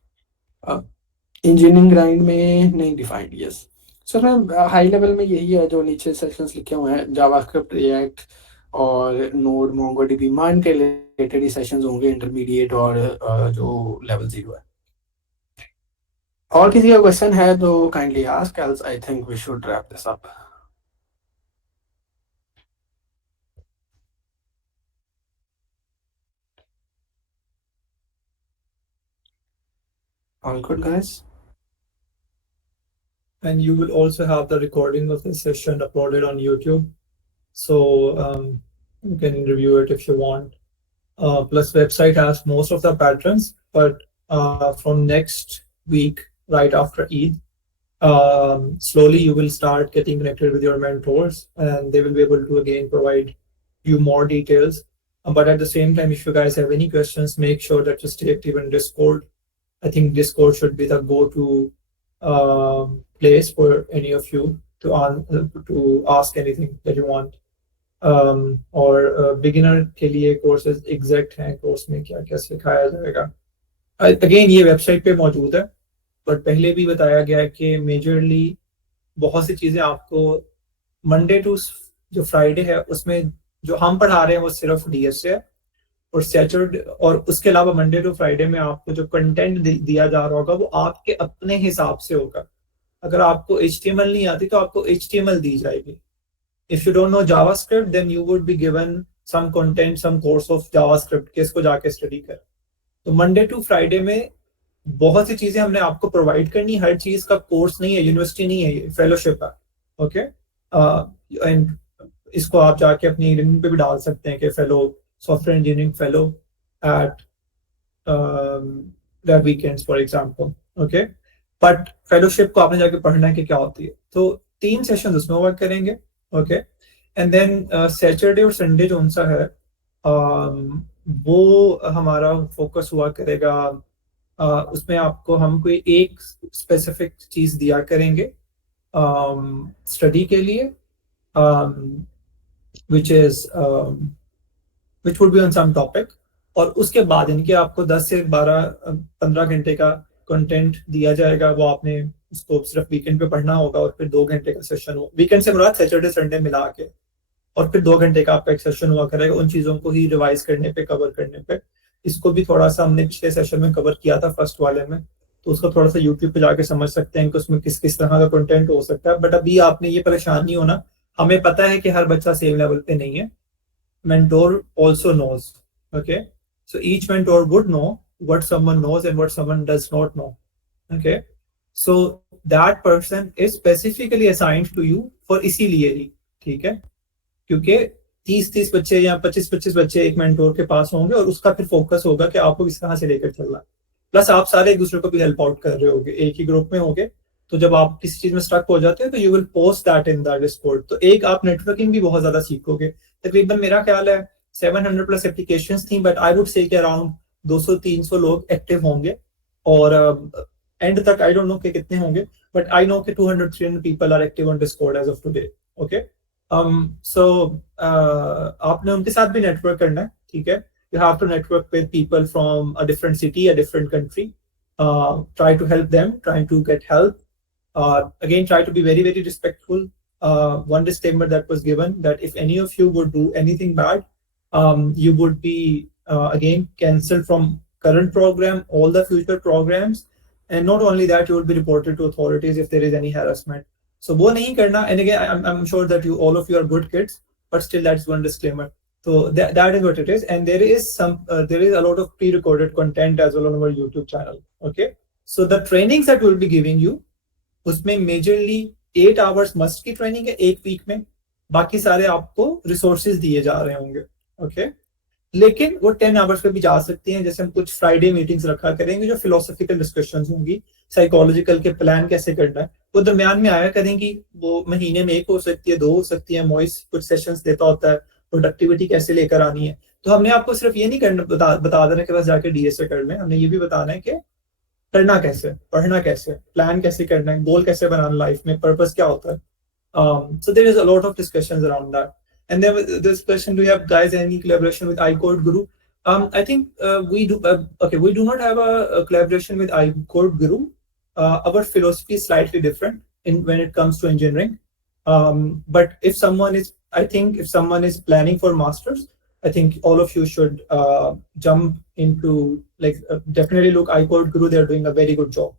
इंजीनियरिंग ग्राइंड में नहीं defined, yes. Sir ma'am high level में यही है जो नीचे सेक्शंस लिखे हुए हैं, जावास्क्रिप्ट, रिएक्ट और नोड, मोंगोडीबी, मान के रिलेटेड ही सेशंस होंगे, इंटरमीडिएट और जो लेवल 0 है. और किसी का क्वेश्चन है तो kindly ask, else I think we should wrap this up. All good, guys? And you will also have the recording of this session uploaded on YouTube, so you can review it if you want. Plus website has most of the patterns, but from next week, right after Eid, slowly you will start getting connected with your mentors and they will be able to again provide you more details. But at the same time, if you guys have any questions, make sure that you stay active in Discord. I think Discord should be the go-to place for any of you to ask anything that you want. और बिगिनर के लिए कोर्सेज एग्जैक्ट हैं, कोर्स में क्या क्या सिखाया जाएगा. अगेन ये वेबसाइट पे मौजूद है, बट पहले भी बताया गया है कि मेजरली बहुत सी चीज़ें आपको मंडे टू जो फ्राइडे है उसमें जो हम पढ़ा रहे हैं वो सिर्फ डीएस है, और सैटरडे और उसके अलावा मंडे टू फ्राइडे में आपको जो कंटेंट दिया जा रहा होगा वो आपके अपने हिसाब से होगा. अगर आपको HTML नहीं आती तो आपको HTML दी जाएगी. If you don't know JavaScript, then you would be given some content, some course of JavaScript कि इसको जाके स्टडी कर. तो मंडे टू फ्राइडे में बहुत सी चीजें हमने आपको प्रोवाइड करनी, हर चीज का कोर्स नहीं है, यूनिवर्सिटी नहीं है, ये फेलोशिप है। ओके, एंड इसको आप जाके अपनी लिंक्डइन पे भी डाल सकते हैं कि fellow, software engineering fellow at the weekends for example. Okay, but fellowship को आपने जाके पढ़ना है कि क्या होती है। तो 3 सेशन उसमें वर्क करेंगे। ओके, एंड देन सैटरडे और संडे जो उनसा है वो हमारा फोकस हुआ करेगा, उसमें आपको हम कोई एक स्पेसिफिक चीज दिया करेंगे स्टडी के लिए, which is which would be on some topic, और उसके बाद इनके आपको 10 से 15 घंटे का कंटेंट दिया जाएगा। वो आपने उसको सिर्फ वीकेंड पे पढ़ना होगा और फिर 2 घंटे का सेशन हो, वीकेंड से मुराद सैटरडे संडे मिला के, और फिर 2 घंटे का आपका एक सेशन हुआ करेगा उन चीजों को ही रिवाइज करने पे, कवर करने पे। इसको भी थोड़ा सा हमने पिछले सेशन में कवर किया था फर्स्ट वाले में, तो उसको थोड़ा सा यूट्यूब पे जाके समझ सकते हैं कि उसमें किस किस तरह का कंटेंट हो सकता है। बट अभी आपने ये परेशान नहीं होना, हमें पता है कि हर बच्चा सेम लेवल पे नहीं है। mentor also knows, okay, so each mentor would know what someone knows and what someone does not know, okay, so that person is specifically assigned to you for इसीलिए ही, ठीक है, क्योंकि 30 बच्चे या 25 बच्चे एक मेंटोर के पास होंगे और उसका फिर फोकस होगा कि आपको किस तरह से लेकर चलना है। प्लस आप सारे एक दूसरे को भी हेल्प आउट कर रहे होगे, एक ही ग्रुप में होगे, तो जब आप किसी चीज में स्टक हो जाते हो तो you will post that in the Discord. तो एक आप नेटवर्किंग भी बहुत ज्यादा सीखोगे। तकरीबन मेरा ख्याल है 700 प्लस एप्लीकेशंस थी, बट आई वुड से कि अराउंड 200-300 लोग एक्टिव होंगे, और एंड तक आई डोंट नो कि कितने होंगे, बट आई नो कि 200-300 people are active on Discord as of today. Okay, so आपने उनके साथ भी नेटवर्क करना है, ठीक है। You have to network with people from a different city, a different country. Try to help them, trying to get help. Again, try to be very, very respectful. One disclaimer that was given, that if any of you would do anything bad, you would be again cancelled from current program, all the future programs, and not only that, you will be reported to authorities if there is any harassment. So वो नहीं करना. And again, I'm sure that all of you are good kids, but still that's one disclaimer. So that is what it is, and there is a lot of pre-recorded content as well on our YouTube channel. Okay, so the trainings that we'll be giving you, उसमें majorly 8 hours must की training है एक वीक में, बाकी सारे आपको resources दिए जा रहे होंगे। okay, लेकिन वो 10 आवर्स पे भी जा सकती हैं। जैसे हम कुछ फ्राइडे मीटिंग्स रखा करेंगे जो फिलोसॉफिकल डिस्कशंस होंगी, साइकोलॉजिकल के प्लान कैसे करना है वो दरमियान में आया करेंगी। वो महीने में 1 हो सकती है, 2 हो सकती है, मॉइस कुछ सेशंस देता होता है, प्रोडक्टिविटी कैसे लेकर आनी है। तो हमने आपको सिर्फ ये नहीं करना बता देना कि बस जाके डीएसए कर लें, हमने ये भी बताना है कि करना कैसे, पढ़ना कैसे, प्लान कैसे करना है, गोल कैसे बनाना लाइफ में, पर्पस क्या होता है। So there is a lot of discussions around that. And then this question, do you have guys any collaboration with iCode Guru? I think we do. Okay, we do not have a collaboration with iCode Guru. Our philosophy is slightly different when it comes to engineering. But if someone is planning for masters, I think all of you should jump into definitely look iCode Guru. They are doing a very good job.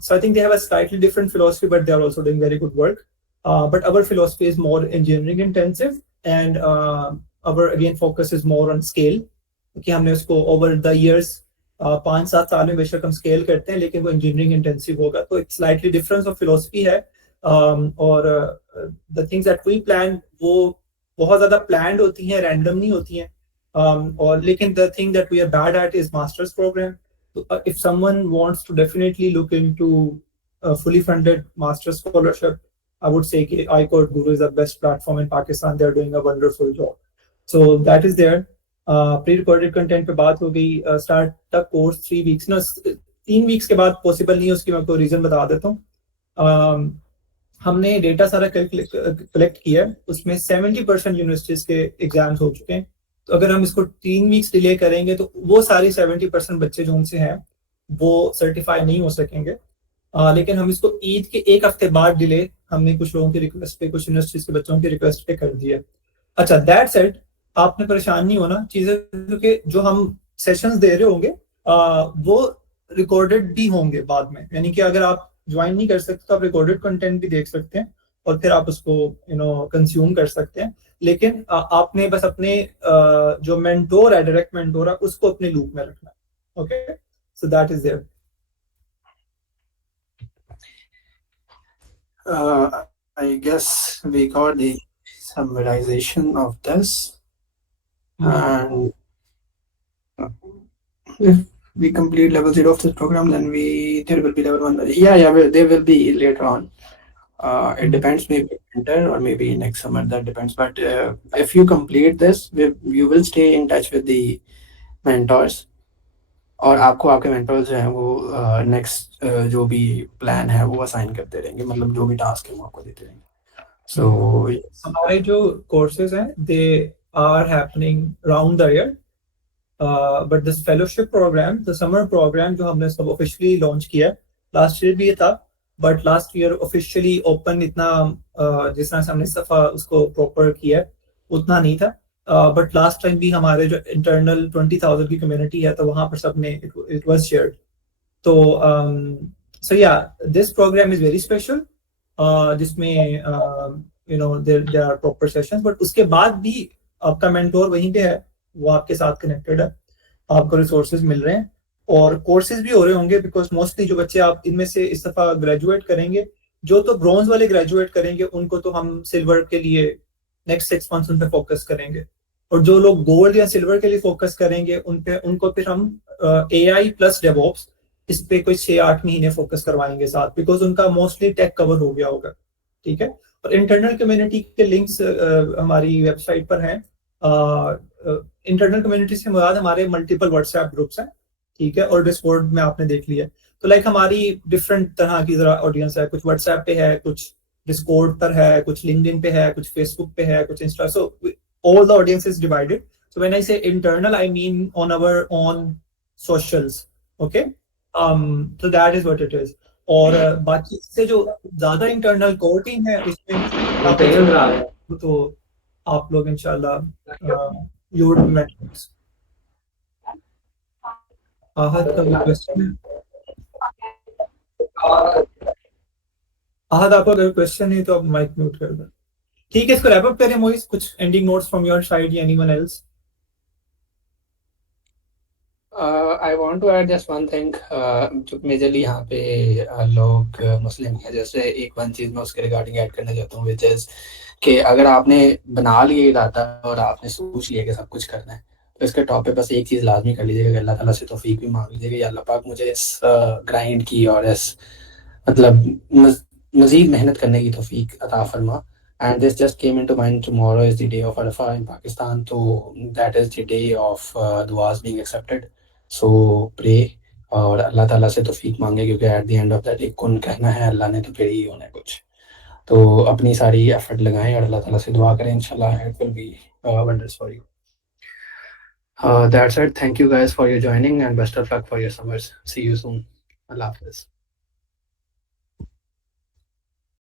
So I think they have a slightly different philosophy, but they are also doing very good work. But our philosophy is more engineering intensive, and our again focus is more on scale. कि हमने उसको over the years 5-7 साल में बेशक हम स्केल करते हैं, लेकिन वो इंजीनियरिंग इंटेंसिव होगा, तो एक स्लाइटली डिफरेंस ऑफ फिलोसफी है। और the things that we plan वो बहुत ज्यादा planned होती हैं, random नहीं होती हैं। और लेकिन the thing that we are bad at is master's program. So, if someone wants to definitely look into a fully funded master's scholarship, I would say कि iCode Guru is the best platform in Pakistan. They are doing a wonderful job. So that is there. Pre-recorded content पे बात हो गई। Start the course 3 weeks ना 3 weeks के बाद possible नहीं है, उसकी मैं आपको रीजन बता देता हूँ। हमने डेटा सारा कलेक्ट किया है, उसमें 70% यूनिवर्सिटीज के एग्जाम्स हो चुके हैं। तो अगर हम इसको 3 weeks डिले करेंगे तो वो सारी 70% बच्चे जो उनसे हैं वो सर्टिफाई नहीं हो सकेंगे। लेकिन हम इसको ईद के 1 हफ्ते बाद डिले हमने कुछ लोगों की रिक्वेस्ट पे, कुछ यूनिवर्सिटीज के बच्चों की रिक्वेस्ट पे कर दिया। अच्छा, दैट सेड, आपने परेशान नहीं होना चीजें, क्योंकि जो हम सेशंस दे रहे होंगे वो रिकॉर्डेड भी होंगे बाद में। यानी कि अगर आप ज्वाइन नहीं कर सकते तो आप रिकॉर्डेड कंटेंट भी देख सकते हैं और फिर आप उसको कंज्यूम कर सकते हैं। लेकिन आपने बस अपने जो मेंटोर है, डायरेक्ट मेंटोर है, उसको अपने लूप में रखना है। Okay, so that is there. I guess we got the summarization of this, and if we complete level 0 of this program, then there will be level 1. There will be later on. It depends, maybe winter or maybe next summer, that depends. But if you complete this, you will stay in touch with the mentors, और आपको आपके mentors जो हैं वो next जो भी plan है वो assign करते रहेंगे, मतलब जो भी task है वो आपको देते रहेंगे. So हमारे जो courses हैं they are happening round the year, but this fellowship program, the summer program जो हमने सब officially launch किया, last year भी ये था, but last year officially open इतना जिस तरह से हमने सफा उसको proper किया उतना नहीं था, but last time भी हमारे जो internal 20,000 की community है तो वहाँ पर सबने it was shared. तो so yeah, this program is very special, जिसमें you know there are proper sessions, but उसके बाद भी आपका mentor वहीं पे है, वो आपके साथ कनेक्टेड है, आपको रिसोर्सेज मिल रहे हैं और कोर्सेज भी हो रहे होंगे, बिकॉज मोस्टली जो बच्चे आप इनमें से इस दफा ग्रेजुएट करेंगे, जो तो ब्रॉन्ज वाले ग्रेजुएट करेंगे उनको तो हम सिल्वर के लिए नेक्स्ट 6 मंथ्स उन पे फोकस करेंगे, और जो लोग गोल्ड या सिल्वर के लिए फोकस करेंगे उनको फिर हम AI प्लस डेवऑप्स इस पे कोई 6-8 महीने फोकस करवाएंगे साथ, बिकॉज उनका मोस्टली टेक कवर हो गया होगा. ठीक है, और इंटरनल कम्युनिटी के लिंक्स हमारी वेबसाइट पर हैं. इंटरनल कम्युनिटी से मुराद हमारे मल्टीपल व्हाट्सएप ग्रुप्स हैं, ठीक है, और डिस्कॉर्ड में आपने देख लिया. तो लाइक हमारी डिफरेंट तरह की जरा ऑडियंस है, कुछ व्हाट्सएप पे है, कुछ डिस्कॉर्ड पर है, कुछ लिंक्डइन पे है, कुछ फेसबुक पे है, कुछ Insta. So all the audience is divided. So when I say internal I mean on our own socials. Okay, so that is what it is. और बाकी से जो ज्यादा इंटरनल कोर टीम है उसमें तो आप लोग इंशाल्लाह you would be mentors. Ahad का कोई क्वेश्चन है? आहद आपका अगर क्वेश्चन है तो आप माइक म्यूट कर दें. ठीक है, इसको रैप अप करें. मोइस, कुछ ending notes from your side या anyone else? I want to add just one thing. जो मेजरली यहाँ पे लोग मुस्लिम हैं, जैसे एक वन चीज़ मैं उसके रिगार्डिंग ऐड करना चाहता हूँ, विच इज़ कि अगर आपने बना लिया इरादा और आपने सोच लिया कि सब कुछ करना है, तो इसके टॉप पे बस एक चीज़ लाजमी कर लीजिएगा कि अल्लाह ताला से तौफीक भी मांग लीजिएगा, या अल्लाह पाक मुझे इस ग्राइंड की और इस मतलब मज़ीद मेहनत करने की तौफीक अता फरमा. And this just came into mind. Tomorrow is the day of Arafah in Pakistan, so that is the day of duas being accepted. So pray और अल्लाह ताला से तौफीक मांगे, क्योंकि eight the end of that एक कुन कहना है, अल्लाह ने तो फिर ही होना है कुछ. तो अपनी सारी एफर्ट लगाएं और अल्लाह ताला से दुआ करें, इंशाल्लाह it will B wonders for you. That's it. Thank you guys for your joining and best of luck for your summers. See you soon. Allah Hafiz.